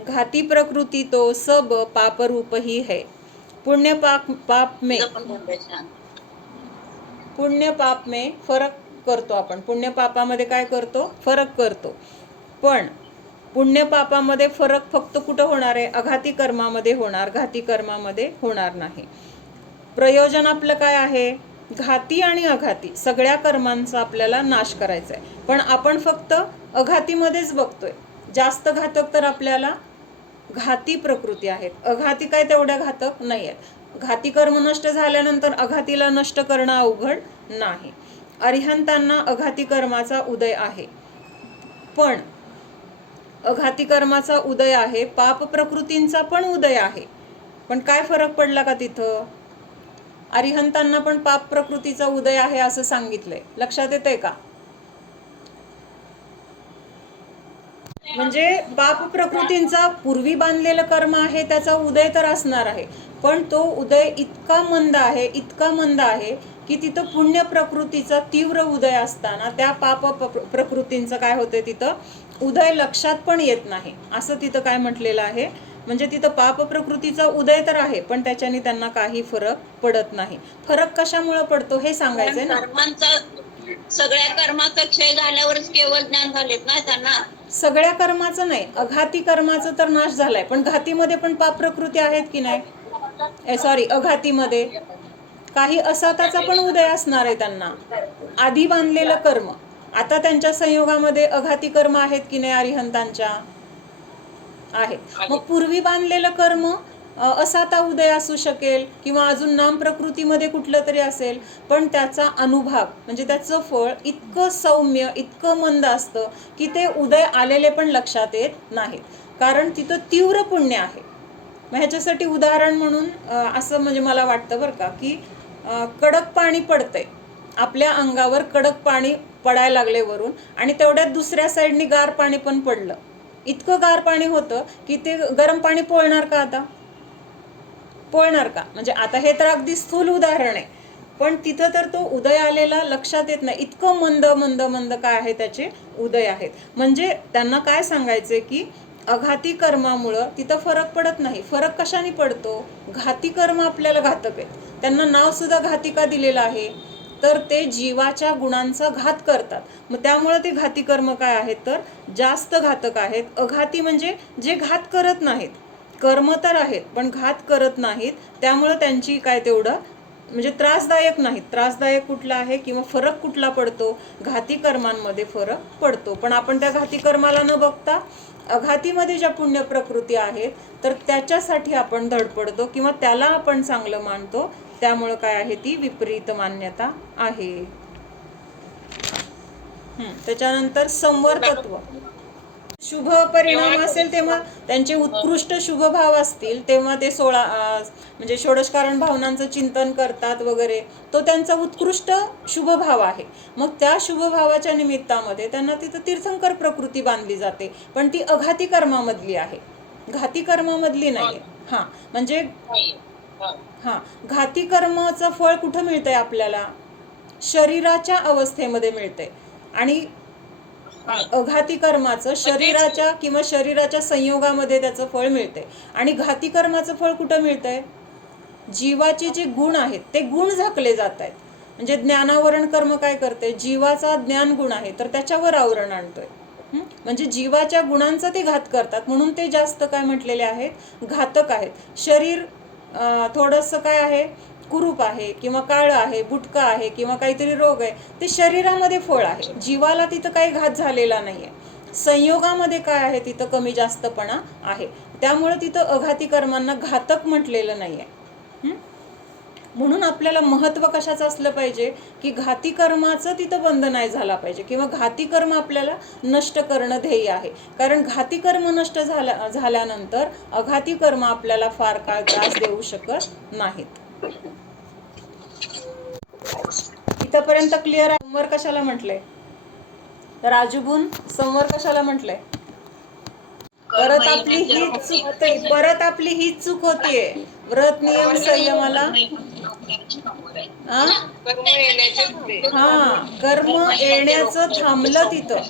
घाती प्रकृती तो सब पाप रूप ही है. पुण्य पाप में फरक करतो आपण. पुण्य पापामध्ये काय करतो? फरक करतो. पण पुण्य पापामध्ये फरक फक्त कुठं होणार आहे? अघाती कर्मामध्ये होणार, घाती कर्मामध्ये होणार नाही. प्रयोजन आपलं काय आहे? घाती आणि अघाती सगळ्या कर्मांचा आपल्याला नाश करायचा आहे. पण आपण फक्त अघातीमध्येच बघतोय. जास्त घातक तर आपल्याला घाती प्रकृती आहेत, अघाती काय तेवढ्या घातक नाही आहेत. घाती कर्म नष्ट झाल्यानंतर अघातीला नष्ट करणं अवघड नाही. अरिहंतांना अघाती कर्माचा उदय आहे. पण अघाती कर्माचा उदय आहे, पाप प्रकृतींचा पण उदय आहे. पण काय फरक पडला का तिथं? अरिहंतांना पण पाप प्रकृतीचा उदय आहे असं सांगितलंय. लक्षात येतंय का? म्हणजे पाप प्रकृतींचा पूर्वी बांधलेलं कर्म आहे त्याचा उदय तर असणार आहे, पण तो उदय इतका मंद आहे, इतका मंद आहे की तिथं पुण्य प्रकृतीचा तीव्र उदय असताना त्या पाप प्रकृतींचं काय होतंय? तिथं उदय लक्षात पण येत नाही. असं तिथं काय म्हटलेलं आहे? म्हणजे तिथं पाप प्रकृतीचा उदय तर आहे, पण त्याच्याने त्यांना काही फरक पडत नाही. फरक कशामुळे पडतो हे सांगायचंय ना. सगळ्या कर्माचा क्षय झाल्यावरच केवळ ज्ञान झालेत ना त्यांना. सगळ्या कर्माचं नाही, अघाती कर्माचा तर नाश झालाय, पण घातीमध्ये पण पाप प्रकृती आहेत की नाही? सॉरी, अघातीमध्ये काही असाताचा पण उदय असणार आहे त्यांना. आधी बांधलेलं कर्म आता त्यांच्या संयोगामध्ये अघाती कर्म आहेत की नाही? अरिहंतांच्या आहेत. मग पूर्वी बांधलेलं कर्म असाता उदय असू शकेल किंवा अजून नाम प्रकृतीमध्ये कुठलं तरी असेल, पण त्याचा अनुभाग म्हणजे त्याचं फळ इतकं सौम्य, इतकं मंद असतं की ते उदय आलेले पण लक्षात येत नाहीत, कारण तिथं तीव्र पुण्य आहे. मग ह्याच्यासाठी उदाहरण म्हणून असं म्हणजे मला वाटतं बरं का, की कडक पाणी पडतंय आपल्या अंगावर, कडक पाणी पडायला लागले वरून, आणि तेवढ्यात दुसऱ्या साईडनी गार पाणी पण पडलं. इतकं गार पाणी होतं की ते गरम पाणी पोळणार का? आता पोळणार का? म्हणजे आता हे तर अगदी स्थूल उदाहरण आहे, पण तिथं तर तो उदय आलेला लक्षात येत नाही. इतकं मंद मंद मंद काय आहे त्याचे उदय आहेत. म्हणजे त्यांना काय सांगायचंय की अघाती कर्मामुळं तिथं फरक पडत नाही. फरक कशाने पडतो? घाती कर्म आपल्याला घातक आहेत. त्यांना नाव सुद्धा घाती का दिलेलं आहे? तर ते जीवाच्या गुणांचा घात करतात. मग त्यामुळे ते घाती कर्म काय आहेत? तर जास्त घातक आहेत. अघाती म्हणजे जे घात करत नाहीत, कर्म तर आहेत पण घात करत नाहीत, त्यामुळे त्यांची काय तेवढं म्हणजे त्रासदायक नाहीत. त्रासदायक कुठला आहे किंवा फरक कुठला पडतो? घाती कर्मांमध्ये फरक पडतो. पण आपण त्या घाती कर्माला न बघता अघातीमध्ये ज्या पुण्य प्रकृती आहेत तर त्याच्यासाठी आपण धडपडतो किंवा त्याला आपण चांगलं मानतो. त्यामुळे काय आहे? ती विपरीत मान्यता आहे. त्याच्यानंतर संवर तत्व. शुभ परिणाम असेल तेव्हा त्यांचे उत्कृष्ट शुभ भाव असतील तेव्हा ते 16 म्हणजे षोडशकारण भावनांचं चिंतन करतात वगैरे, तो त्यांचा उत्कृष्ट शुभ भाव आहे. मग त्या शुभ भावाच्या निमित्तामध्ये त्यांना तिथं तीर्थंकर प्रकृती बांधली जाते, पण ती अघाती कर्मामधली आहे, घाती कर्मामधली नाही. म्हणजे हा, घाती कर्माचं फळ कुठं मिळतंय आपल्याला? शरीराच्या अवस्थेमध्ये मिळते. आणि अघाती कर्माचं शरीराच्या किंवा शरीराच्या संयोगामध्ये त्याचं फळ मिळते. आणि घाती कर्माचं फळ कुठं मिळतंय? जीवाचे जे गुण आहेत ते गुण झाकले जात आहेत. म्हणजे ज्ञानावरण कर्म काय करते? जीवाचा ज्ञान गुण आहे तर त्याच्यावर आवरण आणतोय. म्हणजे जीवाच्या गुणांचा ते घात करतात, म्हणून ते जास्त काय म्हटलेले आहेत? घातक आहेत. शरीर थोडंसं काय आहे? कुरूप आहे किंवा काळं आहे, बुटकं आहे किंवा काहीतरी रोग आहे, ते शरीरामध्ये फळ आहे. जीवाला तिथं काही घात झालेला नाहीये. संयोगामध्ये काय आहे? तिथं कमी जास्तपणा आहे. त्यामुळे तिथं अघाती कर्मांना घातक म्हटलेलं नाहीये. म्हणून आपल्याला महत्व कशाचं असलं पाहिजे? की घाती कर्माचं तिथं बंध नाही झाला पाहिजे किंवा घाती कर्म आपल्याला नष्ट करणं ध्येय आहे. कारण घाती कर्म नष्ट झाल्यानंतर अघाती कर्म आपल्याला फार काळ त्रास देऊ शकत नाहीत. इथंपर्यंत क्लिअर आहे? संवर कशाला म्हटलंय? राजूबून संवर कशाला म्हटलंय? परत आपली हीच चूक होतीये. व्रत नियम संयमाला कर्म येण्याचं थांबलं. तिथं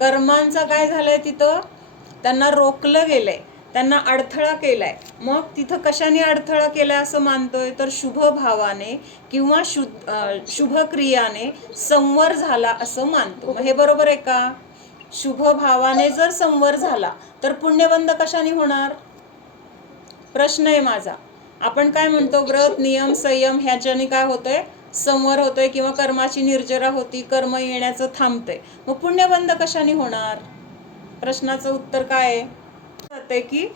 कर्मांचं काय झालंय? तिथं त्यांना रोखलं गेलंय, त्यांना अडथळा केलाय. मग तिथं कशाने अडथळा केलाय असं मानतोय? तर शुभ भावाने किंवा शुभ क्रियाने संवर झाला असं मानतो. मग हे बरोबर आहे का? शुभ भावाने जर संवर झाला तर पुण्यबंध कशाने होणार? प्रश्न आहे माझा. आपण काय म्हणतो? व्रत नियम संयम ह्याच्याने काय होतंय? संवर होतोय किंवा कर्माची निर्जरा होती, कर्म येण्याचं थांबतंय. मग पुण्यबंध कशाने होणार? प्रश्नाचं उत्तर काय आहे? की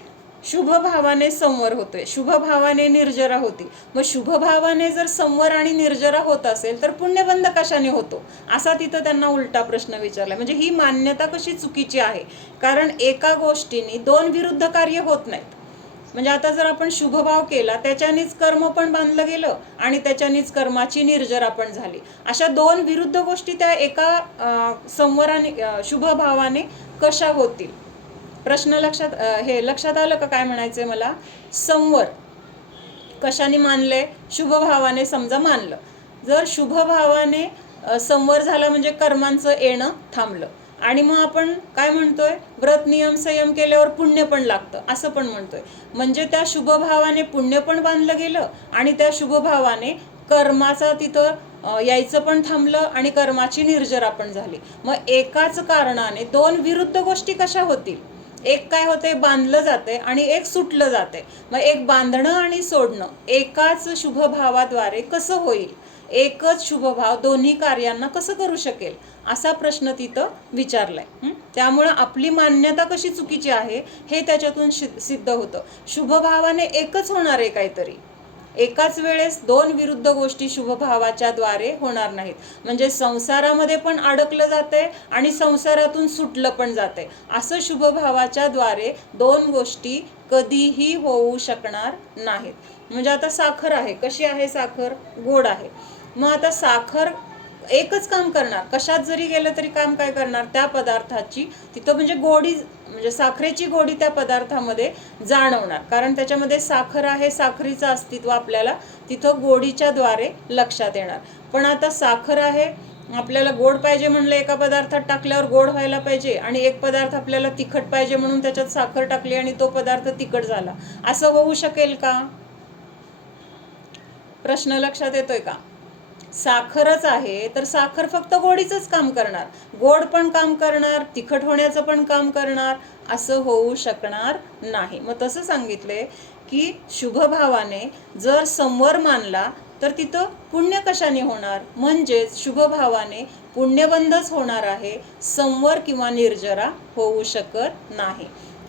शुभ भावाने संवर होतोय, शुभ भावाने निर्जरा होती. मग शुभ भावाने जर संवर आणि निर्जरा होत असेल तर पुण्यबंध कशाने होतो? असा तिथं त्यांना उलटा प्रश्न विचारला. म्हणजे ही मान्यता कशी चुकीची आहे? कारण एका गोष्टीने दोन विरुद्ध कार्य होत नाहीत. म्हणजे आता जर आपण शुभभाव केला त्याच्यानेच कर्म पण बांधलं गेलं आणि त्याच्यानेच कर्माची निर्जरा पण झाली. अशा दोन विरुद्ध गोष्टी त्या एका संवराने शुभभावाने कशा होतील? प्रश्न लक्षात आलं का काय म्हणायचंय मला? संवर कशाने मानलंय? शुभभावाने समजा मानलं. जर शुभभावाने संवर झाला म्हणजे कर्मांचं येणं थांबलं. आणि मग आपण काय म्हणतोय? व्रत नियम संयम केल्यावर पुण्य पण लागतं असं पण म्हणतोय. म्हणजे त्या शुभभावाने पुण्य पण बांधलं गेलं आणि त्या शुभभावाने कर्माचा तिथं यायचं पण थांबलं आणि कर्माची निर्जरा पण झाली. मग एकाच कारणाने दोन विरुद्ध गोष्टी कशा होतील? एक काय होते? बांधलं जाते आणि एक सुटलं जाते. मग एक बांधणं आणि सोडणं एकाच शुभभावाद्वारे कसं होईल? एकच शुभभाव दोन्ही कार्यांना कसं करू शकेल? असा प्रश्न तिथं विचारलाय. त्यामुळं आपली मान्यता कशी चुकीची आहे हे त्याच्यातून सिद्ध होतं. शुभभावाने एकच होणार आहे काहीतरी, एकाच वेळेस दोन विरुद्ध गोष्टी शुभभावाच्या द्वारे होणार नाहीत. म्हणजे संसारामध्ये पण अडकलं जाते आणि संसारातून सुटलं पण जाते. असं शुभभावाच्या द्वारे दोन गोष्टी कधीही होऊ शकणार नाहीत. म्हणजे आता साखर आहे, कशी आहे साखर? गोड आहे. मग आता साखर एकच काम करणार, कशात जरी गेलं तरी काम काय करणार? त्या पदार्थाची तिथं म्हणजे गोडी, म्हणजे साखरेची गोडी त्या पदार्थामध्ये जाणवणार. कारण त्याच्यामध्ये साखर आहे, साखरीचं अस्तित्व आपल्याला तिथं गोडीच्या द्वारे लक्षात येणार. पण आता साखर आहे, आपल्याला गोड पाहिजे म्हणलं एका पदार्थात टाकल्यावर गोड व्हायला पाहिजे, आणि एक पदार्थ आपल्याला तिखट पाहिजे म्हणून त्याच्यात साखर टाकली आणि तो पदार्थ तिखट झाला. असं होऊ शकेल का? प्रश्न लक्षात येतोय का? साखरच आहे तर साखर फक्त गोडीचंच काम करणार, गोड पण काम करणार, तिखट होण्याचं पण काम करणार, असं होऊ शकणार नाही. मग तसं सांगितले की शुभभावाने जर संवर मानला तर तिथं पुण्य कशाने होणार? म्हणजेच शुभभावाने पुण्यबंधच होणार आहे, संवर किंवा निर्जरा होऊ शकत नाही.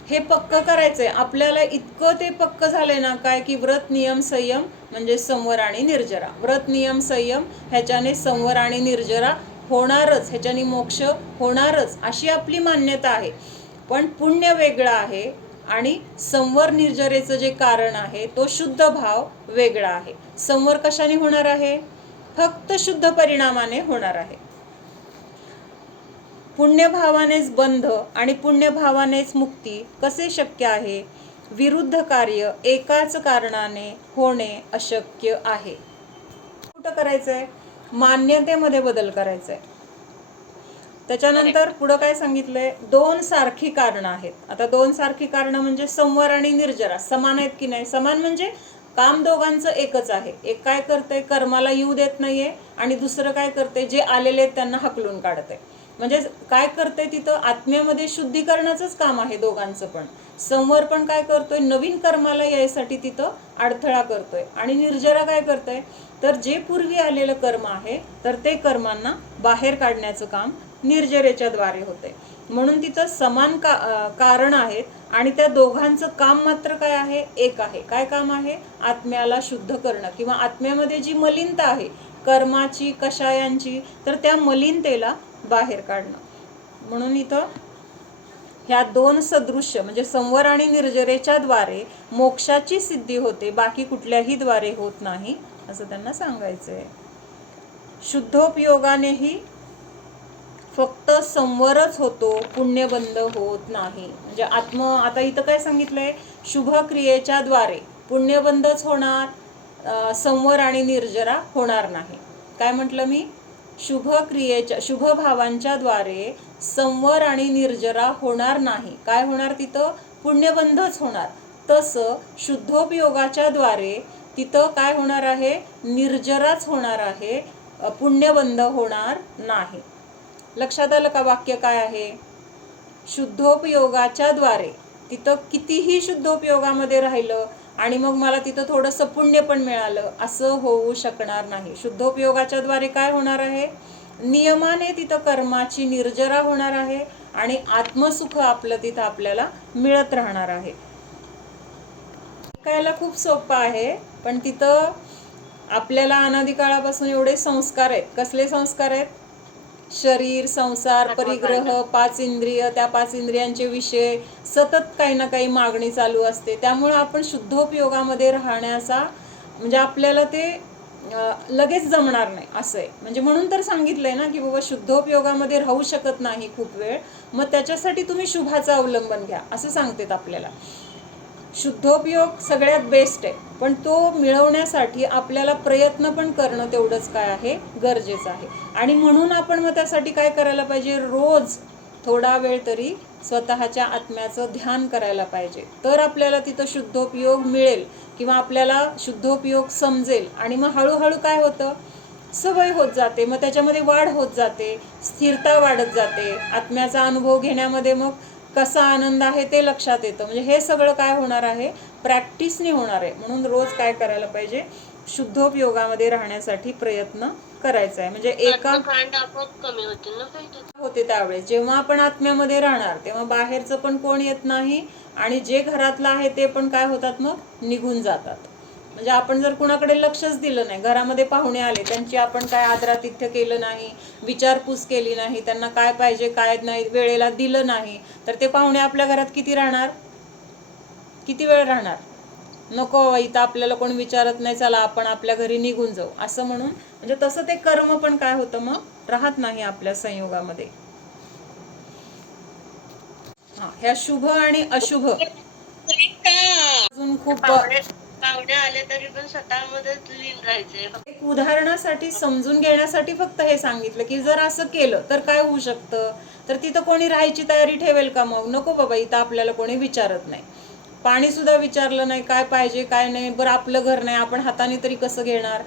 हे पक्क करायचंय आपल्याला. इतकं ते पक्क झालंय ना काय, की व्रत नियम संयम म्हणजे संवर आणि निर्जरा, व्रत नियम संयम ह्याच्याने संवर आणि निर्जरा होणारच, ह्याच्याने मोक्ष होणारच अशी आपली मान्यता आहे. पण पुण्य वेगळं आहे आणि संवर निर्जरेचं जे कारण आहे तो शुद्ध भाव वेगळा आहे. संवर कशाने होणार आहे? फक्त शुद्ध परिणामाने होणार आहे. पुण्यभावानेच बंध आणि पुण्यभावानेच मुक्ती कसे शक्य आहे? विरुद्ध कार्य एकाच कारणाने होणे अशक्य आहे. कुठं करायचंय? मान्यतेमध्ये बदल करायचाय. त्याच्यानंतर पुढं काय सांगितलंय? दोन सारखी कारणं आहेत. आता दोन सारखी कारणं म्हणजे संवर आणि निर्जरा समान आहेत की नाही? समान म्हणजे काम दोघांचं एकच आहे. एक काय करतंय? कर्माला येऊ देत नाहीये, आणि दुसरं काय करतंय? जे आलेले आहेत त्यांना हकलून काढतंय. म्हणजे काय करतंय तिथं? आत्म्यामध्ये शुद्धीकरणाचंच काम आहे दोघांचं पण. संवर पण काय करतोय? नवीन कर्माला यायसाठी तिथं अडथळा करतोय. आणि निर्जरा काय करतोय? तर जे पूर्वी आलेलं कर्म आहे तर ते कर्मांना बाहेर काढण्याचं काम निर्जरेच्या द्वारे होते. म्हणून तिथं समान कारण आहेत, आणि त्या दोघांचं काम मात्र काय आहे? एक आहे. काय काम आहे? आत्म्याला शुद्ध करणं, किंवा आत्म्यामध्ये जी मलिनता आहे कर्माची, कषायांची, तर त्या मलिनतेला बाहेर काढणं. म्हणून इथं ह्या दोन सदृश्य म्हणजे संवर आणि निर्जरेच्या द्वारे मोक्षाची सिद्धी होते, बाकी कुठल्याही द्वारे होत नाही असं त्यांना सांगायचंय. शुद्धोपयोगानेही फक्त संवरच होतो, पुण्यबंध होत नाही. म्हणजे आता इथं काय सांगितलंय? शुभ क्रियेच्या द्वारे पुण्यबंधच होणार, संवर आणि निर्जरा होणार नाही. काय म्हटलं मी? शुभ क्रियेच्या, शुभ भावांच्या द्वारे संवर आणि निर्जरा होणार नाही. काय होणार तिथं? पुण्यबंधच होणार. तसं शुद्धोपयोगाच्या द्वारे तिथं काय होणार आहे? निर्जराच होणार आहे, पुण्यबंध होणार नाही. लक्षात आलं का वाक्य काय आहे? शुद्धोपयोगाच्या द्वारे, तिथं कितीही शुद्धोपयोगामध्ये राहिलं आणि मग मला तिथं थोडंसं पुण्य पण मिळालं असं होऊ शकणार नाही. शुद्धोपयोगाच्या द्वारे काय होणार आहे? नियमाने तिथं कर्माची निर्जरा होणार आहे, आणि आत्मसुख आपलं तिथं आपल्याला मिळत राहणार आहे. ऐकायला खूप सोपं आहे, पण तिथं आपल्याला अनादिकाळापासून एवढे संस्कार आहेत. कसले संस्कार आहेत? शरीर, संसार, परिग्रह, 5 इंद्रिय, त्या 5 इंद्रियांचे विषय, सतत काही ना काही मागणी चालू असते. त्यामुळे आपण शुद्धोपयोगामध्ये राहण्याचा म्हणजे आपल्याला ते लगेच जमणार नाही असं आहे. म्हणजे म्हणून तर सांगितलंय ना की बाबा शुद्धोपयोगामध्ये राहू शकत नाही खूप वेळ, मग त्याच्यासाठी तुम्ही शुभाचं अवलंबन घ्या असं सांगतात आपल्याला. शुद्धोपयोग सगळ्यात बेस्ट आहे, पण तो मिळवण्यासाठी आपल्याला प्रयत्न पण करणं तेवढंच काय आहे? गरजेचं आहे. आणि म्हणून आपण मग त्यासाठी काय करायला पाहिजे? रोज थोडा वेळ तरी स्वतःच्या आत्म्याचं ध्यान करायला पाहिजे. तर आपल्याला तिथं शुद्धोपयोग मिळेल, किंवा आपल्याला शुद्धोपयोग समजेल. आणि मग हळूहळू काय होतं? सवय होत जाते, मग त्याच्यामध्ये वाढ होत जाते, स्थिरता वाढत जाते. आत्म्याचा अनुभव घेण्यामध्ये मग कसा आनंद आहे ते लक्षात येतं. म्हणजे हे सगळं काय होणार आहे? प्रॅक्टिसने होणार आहे. म्हणून रोज काय करायला पाहिजे? शुद्धोपयोगामध्ये राहण्यासाठी प्रयत्न करायचा आहे. म्हणजे एका कमी होते त्यावेळेस जेव्हा आपण आत्म्यामध्ये राहणार तेव्हा बाहेरचं पण कोण येत नाही, आणि जे घरातलं आहे ते पण काय होतात? मग निघून जातात. म्हणजे आपण जर कुणाकडे लक्षच दिलं नाही, घरामध्ये पाहुणे आले त्यांची आपण काय आदरातिथ्य केलं नाही, विचारपूस केली नाही, त्यांना काय पाहिजे काय नाही वेळेला दिलं नाही, तर ते पाहुणे आपल्या घरात किती राहणार? किती वेळ राहणार? नको, इथं आपल्याला कोण विचारत नाही, चला आपण आपल्या घरी निघून जाऊ असं म्हणून. म्हणजे तसं ते कर्म पण काय होतं? मग राहत नाही आपल्या संयोगामध्ये. ह्या शुभ आणि अशुभ अजून खूप पाहुणे आले तरी पण स्वतःमध्येच लीन राहायचे. एक उदाहरणासाठी समजून घेण्यासाठी फक्त हे सांगितलं की जर असं केलं तर काय होऊ शकतं? तर तिथं कोणी राहायची तयारी ठेवेल का? मग नको बाबा, इथं आपल्याला कोणी विचारत नाही, पाणी सुद्धा विचारलं नाही, काय पाहिजे काय नाही, बरं आपलं घर नाही आपण हाताने तरी कसं घेणार,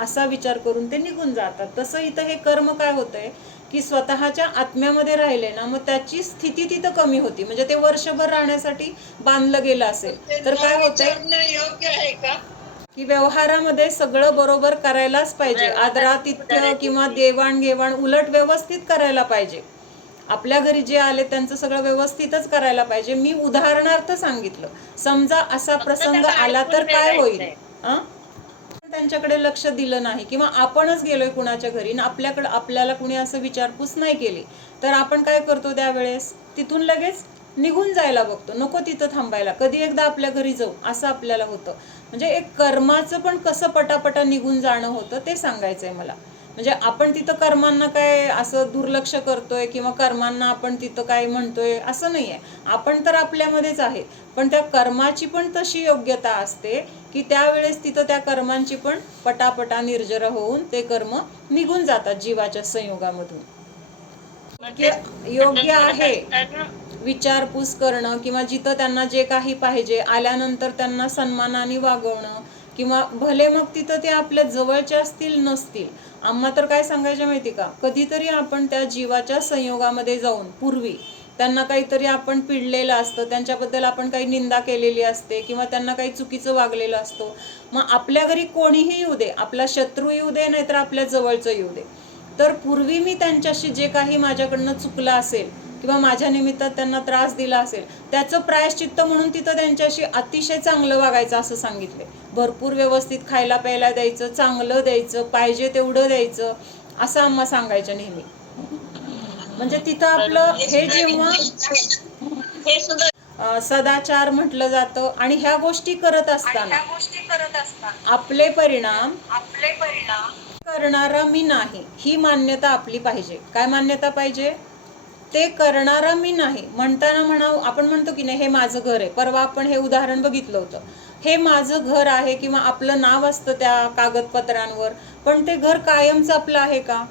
असा विचार करून ते निघून जातात. तसं इथं हे कर्म काय होतंय की स्वतःच्या आत्म्यामध्ये राहिले ना, मग त्याची स्थिती तिथं कमी होती. म्हणजे ते वर्षभर राहण्यासाठी बांधलं गेलं असेल तर काय होतंय? योग्य आहे का? की व्यवहारामध्ये सगळं बरोबर करायलाच पाहिजे. आदरातिथ्य किंवा देवाणघेवाण उलट व्यवस्थित करायला पाहिजे. आपल्या घरी जे आले त्यांचं सगळं व्यवस्थितच करायला पाहिजे. मी उदाहरणार्थ सांगितलं. समजा असा प्रसंग आला तर काय होईल? त्यांच्याकडे लक्ष दिलं नाही, किंवा आपणच गेलोय कुणाच्या घरी ना आपल्याला कुणी असं विचारपूस नाही केली, तर आपण काय करतो? त्यावेळेस तिथून लगेच निघून जायला बघतो, नको तिथं थांबायला, कधी एकदा आपल्या घरी जाऊ असं आपल्याला होतं. म्हणजे एक कर्माचं पण कसं पटापटा निघून जाणं होतं ते सांगायचंय मला. म्हणजे आपण तिथं कर्मांना काय असं दुर्लक्ष करतोय किंवा कर्मांना आपण तिथं काय म्हणतोय असं नाही आहे. आपण तर आपल्यामध्येच आहे, पण त्या कर्माची पण तशी योग्यता असते की त्यावेळेस तिथं त्या कर्मांची पण पटापटा निर्जर होऊन ते कर्म निघून जातात जीवाच्या संयोगामधून. योग्य आहे विचारपूस करणं किंवा जिथं त्यांना जे काही पाहिजे आल्यानंतर त्यांना सन्मानाने वागवणं, किंवा भले मग तिथं ते आपल्या जवळचे असतील नसतील. आम्हा तर काय सांगायचं माहिती का, कधीतरी आपण त्या जीवाच्या संयोगामध्ये जाऊन पूर्वी त्यांना काहीतरी आपण पिडलेलं असतं, त्यांच्याबद्दल आपण काही निंदा केलेली असते किंवा त्यांना काही चुकीचं वागलेलं असतो. मग आपल्या घरी कोणीही येऊ दे, आपला शत्रू येऊ दे नाहीतर आपल्या जवळचं येऊ दे, तर पूर्वी मी त्यांच्याशी जे काही माझ्याकडनं चुकलं असेल किंवा माझ्या निमित्तात त्यांना त्रास दिला असेल त्याचं प्रायश्चित्त म्हणून तिथं त्यांच्याशी अतिशय चांगलं वागायचं असं सांगितले. भरपूर व्यवस्थित खायला प्यायला द्यायचं, चांगलं द्यायचं, पाहिजे तेवढं द्यायचं, असं आम्हा सांगायचं नेहमी. म्हणजे तिथं आपलं हे जेव्हा सदाचार म्हटलं जातं आणि ह्या गोष्टी करत असताना आपले परिणाम करणारा मी नाही ही मान्यता आपली पाहिजे. काय मान्यता पाहिजे? ते करणारा मी नाही म्हणताना म्हणावं, आपण म्हणतो की नाही हे माझं घर आहे, परवा आपण हे उदाहरण बघितलं होतं, हे माझं घर आहे किंवा आपलं नाव असतं त्या कागदपत्रांवर, पण ते घर कायमचं आपलं आहे का?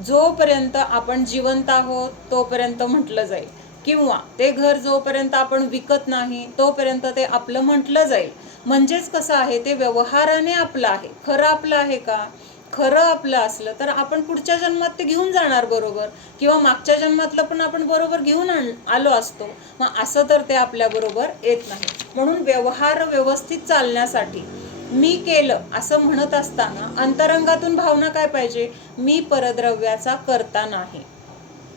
जोपर्यंत आपण जिवंत आहोत तोपर्यंत म्हटलं जाईल, किंवा ते घर जोपर्यंत आपण विकत नाही तोपर्यंत ते आपलं म्हटलं जाईल. म्हणजेच कसं आहे, ते व्यवहाराने आपलं आहे. खरं आपलं आहे का? खरं आपलं असलं तर आपण पुढच्या जन्मात ते घेऊन जाणार बरोबर, किंवा मागच्या जन्मातलं पण आपण बरोबर घेऊन आलो असतो. मग असं तर ते आपल्या बरोबर येत नाही. म्हणून व्यवहार व्यवस्थित चालण्यासाठी मी केलं असं म्हणत असताना अंतरंगातून भावना काय पाहिजे? मी परद्रव्याचा करता नाही,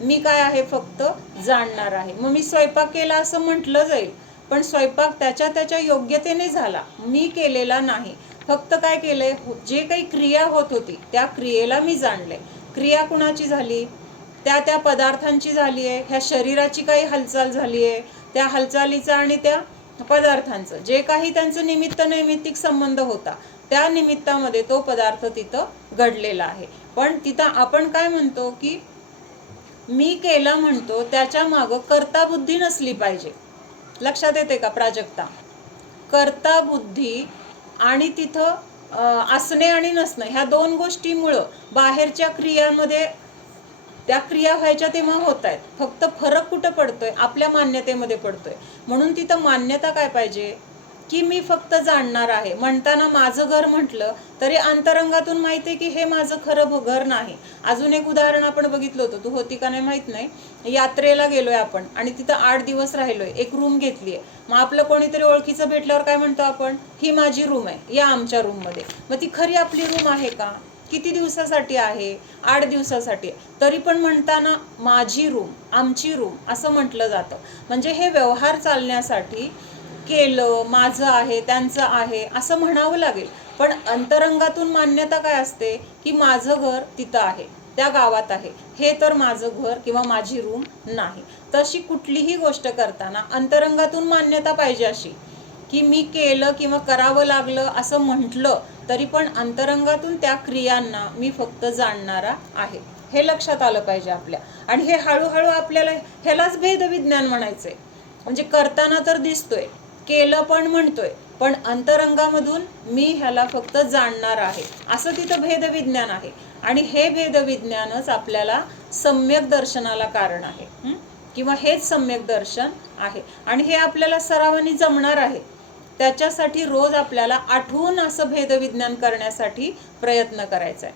मी काय आहे, फक्त जाणणार आहे. मग मी स्वयंपाक केला असं म्हटलं जाईल, पण स्वयंपाक त्याच्या त्याच्या योग्यतेने झाला, मी केलेला नाही. फक्त काय केलंय, जे काही क्रिया होत होती त्या क्रियेला मी जाणले. क्रिया कुणाची झाली? त्या त्या पदार्थांची झाली आहे. ह्या शरीराची काही हालचाल झाली आहे, त्या हालचालीचा आणि त्या पदार्थांचं जे काही त्यांचं निमित्त नैमित्तिक संबंध होता त्या निमित्तामध्ये तो पदार्थ तिथं घडलेला आहे. पण तिथं आपण काय म्हणतो की मी केलं म्हणतो, त्याच्या मागं कर्ता बुद्धी नसली पाहिजे. लक्षात येते का प्राजक्ता? कर्ता बुद्धी आणि तिथं असणे आणि नसणं ह्या दोन गोष्टीमुळं बाहेरच्या क्रियांमध्ये त्या क्रिया व्हायच्या तेव्हा होत आहेत. फक्त फरक कुठं पडतोय? आपल्या मान्यतेमध्ये पडतोय. म्हणून तिथं मान्यता काय पाहिजे की मी फक्त जाणणार आहे. म्हणताना माझं घर म्हटलं तरी अंतरंगातून माहिती आहे की हे माझं खरं घर नाही. अजून एक उदाहरण आपण बघितलं होतं, तू होती का नाही माहित नाही. यात्रेला गेलोय आपण आणि तिथं 8 दिवस राहिलोय, एक रूम घेतलीय. मग आपलं कोणीतरी ओळखीचं भेटल्यावर काय म्हणतो आपण? ही माझी रूम आहे, या आमच्या रूममध्ये. मग ती खरी आपली रूम आहे का? किती दिवसासाठी आहे? 8 दिवसासाठी. तरी पण म्हणताना माझी रूम, आमची रूम असं म्हटलं जातं. म्हणजे हे व्यवहार चालण्यासाठी केलं, माझं आहे, त्यांचं आहे असं म्हणावं लागेल. पण अंतरंगातून मान्यता काय असते की माझं घर तिथं आहे, त्या गावात आहे, हे तर माझं घर किंवा माझी रूम नाही. तशी कुठलीही गोष्ट करताना अंतरंगातून मान्यता पाहिजे अशी की मी केलं किंवा करावं लागलं असं म्हटलं तरी पण अंतरंगातून त्या क्रियांना मी फक्त जाणणारा आहे, हे लक्षात आलं पाहिजे आपल्या. आणि हे हळूहळू आपल्याला ह्यालाच भेदविज्ञान म्हणायचंय. म्हणजे करताना तर दिसतोय, केलं पण म्हणतोय, पण अंतरंगामधून मी ह्याला फक्त जाणणार आहे असं तिथं भेदविज्ञान आहे. आणि हे भेदविज्ञानच आपल्याला सम्यक दर्शनाला कारण आहे, किंवा हेच सम्यक दर्शन आहे. आणि हे आपल्याला सरावानी जमणार आहे. त्याच्यासाठी रोज आपल्याला आठवून असं भेदविज्ञान करण्यासाठी प्रयत्न करायचा आहे.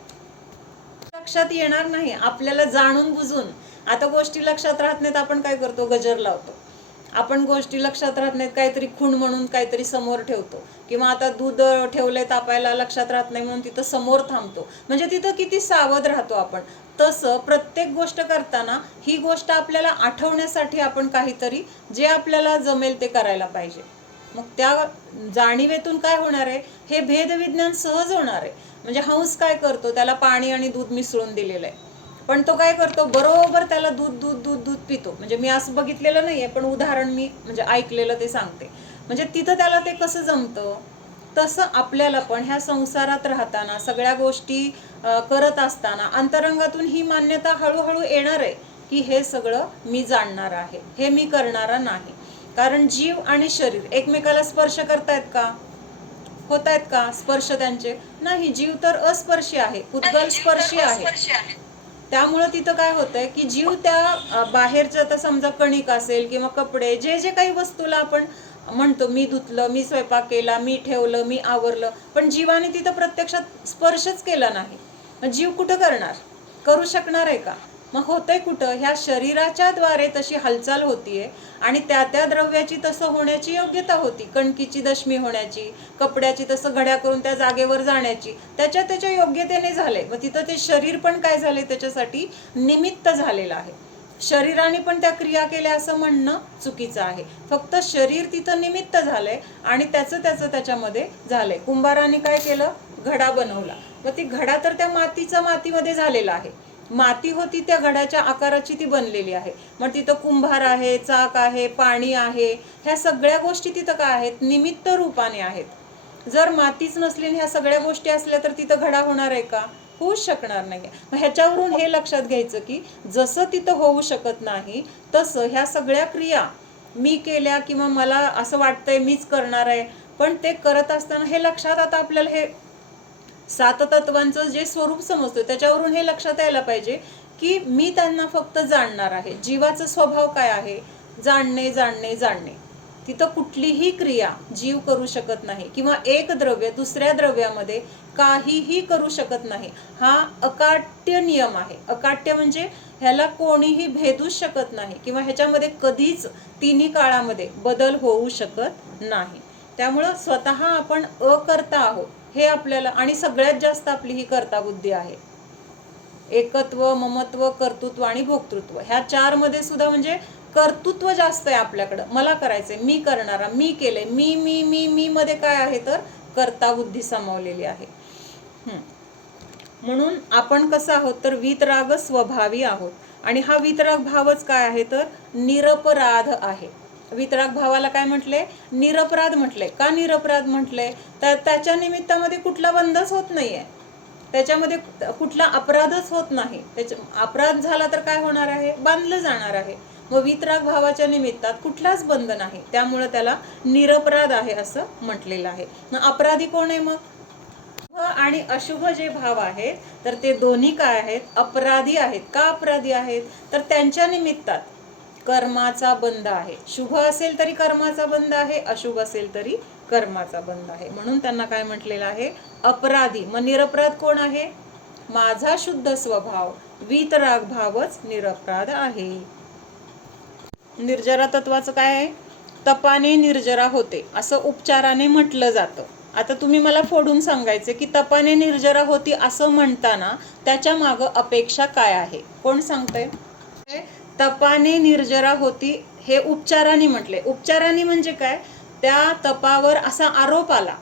लक्षात येणार नाही आपल्याला जाणून बुजून. आता गोष्टी लक्षात राहत नाहीत, आपण काय करतो? गजर लावतो. आपण गोष्टी लक्षात राहत नाहीत, काहीतरी खूण म्हणून काहीतरी समोर ठेवतो, किंवा आता दूध ठेवलंय तापायला, लक्षात राहत नाही म्हणून तिथं समोर थांबतो. म्हणजे तिथं किती सावध राहतो आपण. तसं प्रत्येक गोष्ट करताना ही गोष्ट आपल्याला आठवण्यासाठी आपण काहीतरी जे आपल्याला जमेल ते करायला पाहिजे. मग त्या जाणीवेतून काय होणार आहे? हे भेदविज्ञान सहज होणार आहे. म्हणजे हंस काय करतो? त्याला पाणी आणि दूध मिसळून दिलेलं आहे, पण तो काय करतो? बरोबर त्याला दूध दूध दूध दूध पितो. म्हणजे मी असं बघितलेलं नाहीये, पण उदाहरण मी म्हणजे ऐकलेलं ते सांगते. म्हणजे तिथं त्याला ते कसं जमतं? तसं आपल्याला पण ह्या संसारात राहताना सगळ्या गोष्टी करत असताना अंतरंगातून ही मान्यता हळूहळू येणार आहे की हे सगळं मी जाणणार आहे, हे मी करणारा नाही. कारण जीव आणि शरीर एकमेकाला स्पर्श करतायत का? होत आहेत का स्पर्श त्यांचे? नाही. जीव तर अस्पर्शी आहे, पुद्गल स्पर्शी आहे. त्यामुळं तिथं काय होतंय की जीव त्या बाहेरचं, आता समजा कणिक असेल किंवा कपडे, जे जे काही वस्तूला आपण म्हणतो मी धुतलं, मी स्वयंपाक केला, मी ठेवलं, मी आवरलं, पण जीवाने तिथं प्रत्यक्षात स्पर्शच केला नाही. मग जीव कुठं करणार? करू शकणार आहे का? मग होतंय कुठं? ह्या शरीराच्या द्वारे तशी हालचाल होतीये आणि त्या त्या द्रव्याची तसं होण्याची योग्यता होती. कणकीची दशमी होण्याची, कपड्याची तसं घड्या करून त्या जागेवर जाण्याची, त्याच्या योग्यतेने झाले. मग तिथं ते शरीर पण काय झाले? त्याच्यासाठी निमित्त झालेलं आहे. शरीराने पण त्या क्रिया केल्या असं म्हणणं चुकीचं आहे. फक्त शरीर तिथं निमित्त झालंय आणि त्याचं त्याच्यामध्ये झालंय. कुंभाराने काय केलं? घडा बनवला. मग ती घडा तर त्या मातीमध्ये झालेला आहे. माती होती त्या घड्याच्या आकाराची ती बनलेली आहे. मग तिथं कुंभार आहे, चाक आहे, पाणी आहे, ह्या सगळ्या गोष्टी तिथं काय आहेत? निमित्त रूपाने आहेत. जर मातीच नसली ह्या सगळ्या गोष्टी असल्या तर तिथं घडा होणार आहे का? होऊच शकणार नाही. मग ह्याच्यावरून हे लक्षात घ्यायचं की जसं तिथं होऊ शकत नाही तसं ह्या सगळ्या क्रिया मी केल्या किंवा मला असं वाटतंय मीच करणार आहे, पण ते करत असताना हे लक्षात, आता आपल्याला हे 7 तत्वांचं जे स्वरूप समजतं त्याच्यावरून हे लक्षात यायला पाहिजे की मी त्यांना फक्त जाणणार आहे. जीवाचा स्वभाव काय आहे? जाणणे जाणणे जाणणे. तिथं कुठलीही क्रिया जीव करू शकत नाही किंवा एक द्रव्य दुसऱ्या द्रव्यामध्ये काहीही करू शकत नाही. हा अकाट्य नियम आहे. अकाट्य म्हणजे ह्याला कोणीही भेदूच शकत नाही किंवा ह्याच्यामध्ये कधीच तिन्ही काळामध्ये बदल होऊ शकत नाही. त्यामुळं स्वतः आपण अकर्ता आहोत हे आपल्याला, आणि सगळ्यात जास्त आपली ही कर्ता बुद्धी आहे. एकत्व, ममत्व, कर्तृत्व आणि भोक्तृत्व ह्या 4 मध्ये सुद्धा म्हणजे कर्तृत्व जास्त आहे आपल्याकडं. मला करायचंय, मी करणारा, मी केलंय, मी मी मी मी मध्ये काय आहे तर कर्ता बुद्धी सामावलेली आहे. म्हणून आपण कसं आहोत तर वीतराग स्वभावी आहोत. आणि हा वीतराग भावच काय आहे तर निरपराध आहे. वीतराग भावाला काय म्हटले? निरपराध म्हटले. का निरपराध म्हटले? तर त्याच्या निमित्तामध्ये कुठला बंधच होत नाहीये, त्याच्यामध्ये कुठला अपराधच होत नाही. त्याच्या अपराध झाला तर काय होणार आहे? बांधलं जाणार आहे. मग वीतराग भावाच्या निमित्तात कुठलाच बंध नाही, त्यामुळे त्याला निरपराध आहे असं म्हटलेलं आहे. अपराधी कोण आहे मग? आणि अशुभ जे भाव आहेत तर ते दोन्ही काय आहेत? अपराधी आहेत. का अपराधी आहेत? तर त्यांच्या निमित्तात कर्माचा बंध आहे. शुभ असेल तरी कर्माचा बंध आहे, अशुभ असेल तरी कर्माचा बंध आहे. म्हणून त्यांना काय म्हटलेलं आहे? अपराधी. मग निरपराध कोण आहे? माझा शुद्ध स्वभाव वीतराग भावच निरपराध आहे. निर्जरा तत्वाचं काय आहे? तपाने निर्जरा होते असं उपचाराने म्हटलं जातं. आता तुम्ही मला फोडून सांगायचे की तपाने निर्जरा होती असं म्हणताना त्याच्या मागं अपेक्षा काय आहे? कोण सांगतंय? तपाने निर्जरा होती हे उपचाराने म्हटले. उपचाराने म्हणजे काय? त्या तपावर असा आरोप आला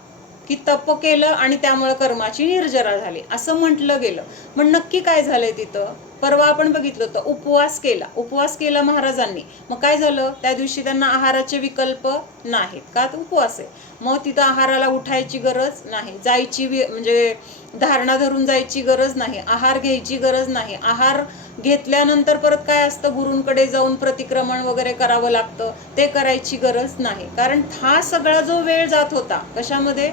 की तप केलं आणि त्यामुळे कर्माची निर्जरा झाली असं म्हटलं गेलं. मग नक्की काय झालंय तिथं? परवा आपण बघितलं होतं, उपवास केला महाराजांनी. मग काय झालं? त्या दिवशी त्यांना आहाराचे विकल्प नाहीत का? तर उपवास आहे. मग तिथं आहाराला उठायची गरज नाही, जायची म्हणजे धारणा धरून जायची गरज नाही, आहार घ्यायची गरज नाही. आहार घेतल्यानंतर परत काय असतं? गुरूंकडे जाऊन प्रतिक्रमण वगैरे करावं लागतं, ते करायची गरज नाही. कारण हा सगळा जो वेळ जात होता कशामध्ये?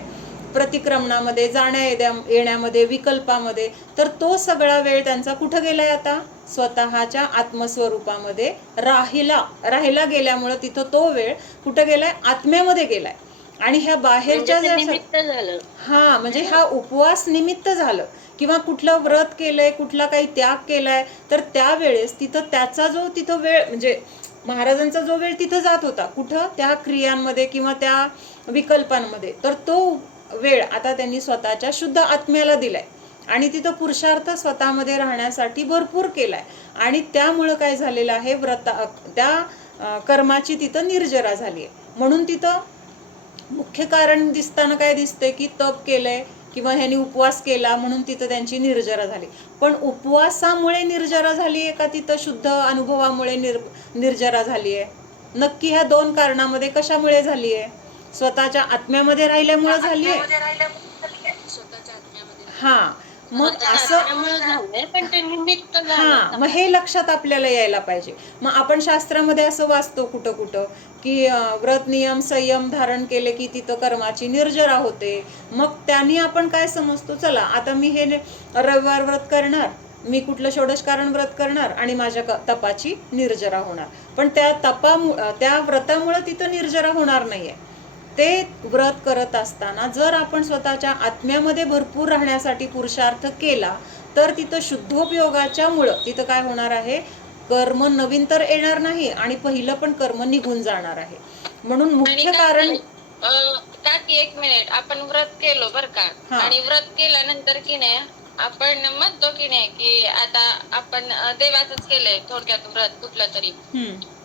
प्रतिक्रमणामध्ये, जाण्या येण्यामध्ये, विकल्पामध्ये, तर तो सगळा वेळ त्यांचा कुठं गेलाय? आता स्वतःच्या आत्मस्वरूपामध्ये राहिला गेल्यामुळे तिथं तो वेळ कुठं गेलाय? आत्म्यामध्ये गेलाय. आणि ह्या बाहेरच्या निमित्त झालं. हा म्हणजे हा उपवास निमित्त झालं किंवा कुठलं व्रत केलंय, कुठला काही त्याग केलाय, तर त्यावेळेस तिथं त्याचा जो तिथं वेळ म्हणजे महाराजांचा जो वेळ तिथं जात होता कुठं? त्या क्रियांमध्ये किंवा त्या विकल्पांमध्ये, तर तो वेळ आता त्यांनी स्वतःच्या शुद्ध आत्म्याला दिलाय आणि तिथं पुरुषार्थ स्वतःमध्ये राहण्यासाठी भरपूर केलाय. आणि त्यामुळं काय झालेलं आहे? त्या कर्माची तिथं निर्जरा झाली आहे. म्हणून तिथं मुख्य कारण दिसताना काय दिसतंय की तप केलंय किंवा ह्यांनी उपवास केला म्हणून तिथं त्यांची निर्जरा झाली. पण उपवासामुळे निर्जरा झाली आहे का तिथं शुद्ध अनुभवामुळे निर्जरा झाली आहे? नक्की ह्या 2 कारणामध्ये कशामुळे झाली आहे? स्वतःच्या आत्म्यामध्ये राहिल्यामुळे झालीये. स्वतःच्या आत्म्यामध्ये. हा, मग असं झालंय, पण ते निमित्त हा, झालं. मग हे लक्षात आपल्याला यायला पाहिजे. मग आपण शास्त्रामध्ये असं वाचतो कुठं कुठं की व्रत नियम संयम धारण केले की तिथं कर्माची निर्जरा होते. मग त्यांनी आपण काय समजतो, चला आता मी हे रविवार व्रत करणार, मी कुठलं षोडशकारण व्रत करणार आणि माझ्या तपाची निर्जरा होणार. पण त्या व्रतामुळे तिथं निर्जरा होणार नाहीये. ते व्रत करत असताना जर आपण स्वतःच्या आत्म्यामध्ये भरपूर राहण्यासाठी पुरुषार्थ केला तर तिथं शुद्धोपयोगाच्या मुळे तिथं काय होणार आहे, कर्म नवीन तर येणार नाही आणि पहिलं पण कर्म निघून जाणार आहे. म्हणून मुख्य कारण काकी एक मिनिट, आपण व्रत केलो बर का, आणि व्रत केल्यानंतर की नाही आपण म्हणतो की नाही की आता आपण देवाचंच केलंय थोडक्यात व्रत कुठलं तरी,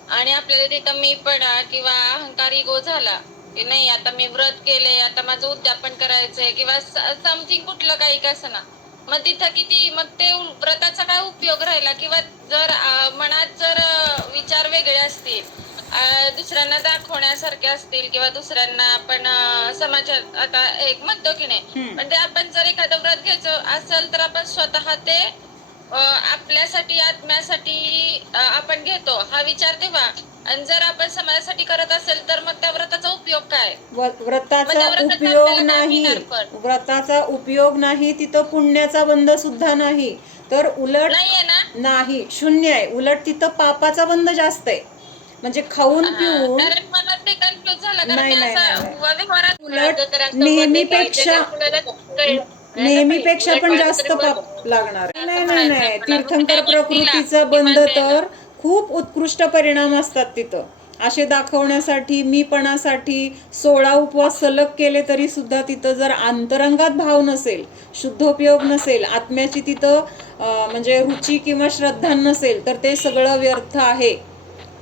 आणि आपल्याला तिथं मीपणा किंवा अहंकार इगो झाला की नाही आता मी व्रत केले, आता माझं उद्यापन करायचंय किंवा समथिंग कुठलं काही कसं ना, मग तिथं किती मग ते व्रताचा काय उपयोग राहिला? किंवा जर मनात जर विचार वेगळे असतील, दुसऱ्यांना दाखवण्यासारखे असतील किंवा दुसऱ्यांना आपण समाजात आता एक म्हणतो की नाही, पण ते आपण जर एखादं व्रत घ्यायचं असेल तर आपण स्वतः ते आपल्यासाठी आत्म्यासाठी आपण घेतो हा विचार तेव्हा, आणि जर आपण समाजासाठी करत असेल तर मग त्या व्रताचा उपयोग काय? व्रताचा उपयोग नाही, व्रताचा उपयोग नाही, तिथं पुण्याचा बंध सुद्धा नाही, तर उलट नाही, शून्य आहे. उलट तिथं पापाचा बंध जास्त आहे. म्हणजे खाऊन पिऊन उलट नेहमीपेक्षा पण जास्त पाप लागणार. नाही, तीर्थंकर प्रकृतीचा बंध तर खूप उत्कृष्ट परिणाम असतात तिथं. असे दाखवण्यासाठी मीपणासाठी 16 उपवास सलग केले तरी सुद्धा तिथं जर अंतरंगात भाव नसेल, शुद्धोपयोग नसेल, आत्म्याची तिथं म्हणजे रुची किंवा श्रद्धा नसेल तर ते सगळं व्यर्थ आहे.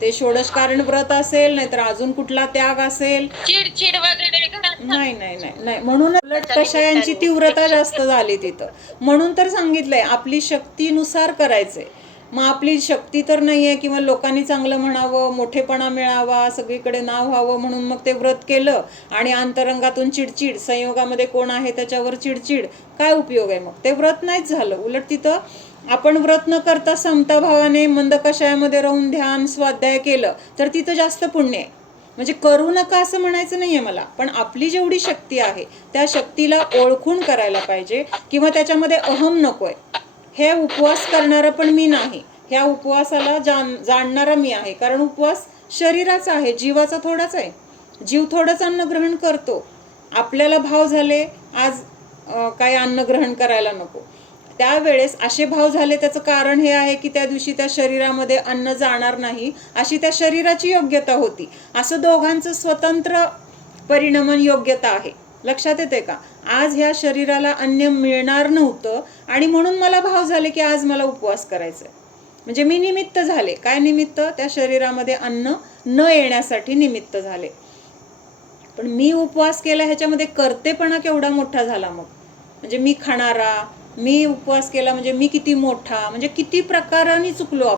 ते षोडशकारण व्रत असेल नाहीतर अजून कुठला त्याग असेल, चिडचिड वगैरे नाही. म्हणून उलट कषायांची तीव्रता जास्त झाली तिथं. म्हणून तर सांगितलंय आपली शक्तीनुसार करायचंय. मग आपली शक्ती तर नाहीये किंवा लोकांनी चांगलं म्हणावं, मोठेपणा मिळावा, सगळीकडे नाव व्हावं म्हणून मग ते व्रत केलं आणि अंतरंगातून चिडचिड, संयोगामध्ये कोण आहे त्याच्यावर चिडचिड, काय उपयोग आहे? मग ते व्रत नाहीच झालं. उलट तिथं आपण व्रत न करता समताभावाने मंद कषायामध्ये राहून ध्यान स्वाध्याय केलं तर तिथं जास्त पुण्य आहे. म्हणजे करू नका असं म्हणायचं नाहीये मला, पण आपली जेवढी शक्ती आहे त्या शक्तीला ओळखून करायला पाहिजे किंवा त्याच्यामध्ये अहम नकोय. हे उपवास करणारा पण मी नाही, ह्या उपवासाला जाणणारा मी आहे. कारण उपवास शरीराचा आहे, जीवाचा थोडाच आहे. जीव थोडंच अन्न ग्रहण करतो. आपल्याला भाव झाले आज काही अन्न ग्रहण करायला नको, त्यावेळेस असे भाव झाले, त्याचं कारण हे आहे की त्या दिवशी त्या शरीरामध्ये अन्न जाणार नाही अशी त्या शरीराची योग्यता होती. असं दोघांचं स्वतंत्र परिणमन योग्यता आहे. लक्षात येते का? आज ह्या शरीराला अन्न मिळणार नव्हतं आणि म्हणून मला भाव झाले की आज मला उपवास करायचा आहे. म्हणजे मी निमित्त झाले. काय निमित्त? त्या शरीरामध्ये अन्न न येण्यासाठी निमित्त झाले. पण मी उपवास केला ह्याच्यामध्ये कर्तेपणा केवढा मोठा झाला. मग म्हणजे मी खाणारा, मी उपवास केला म्हणजे मी किती मोठा, म्हणजे किती प्रकाराने चुकलो.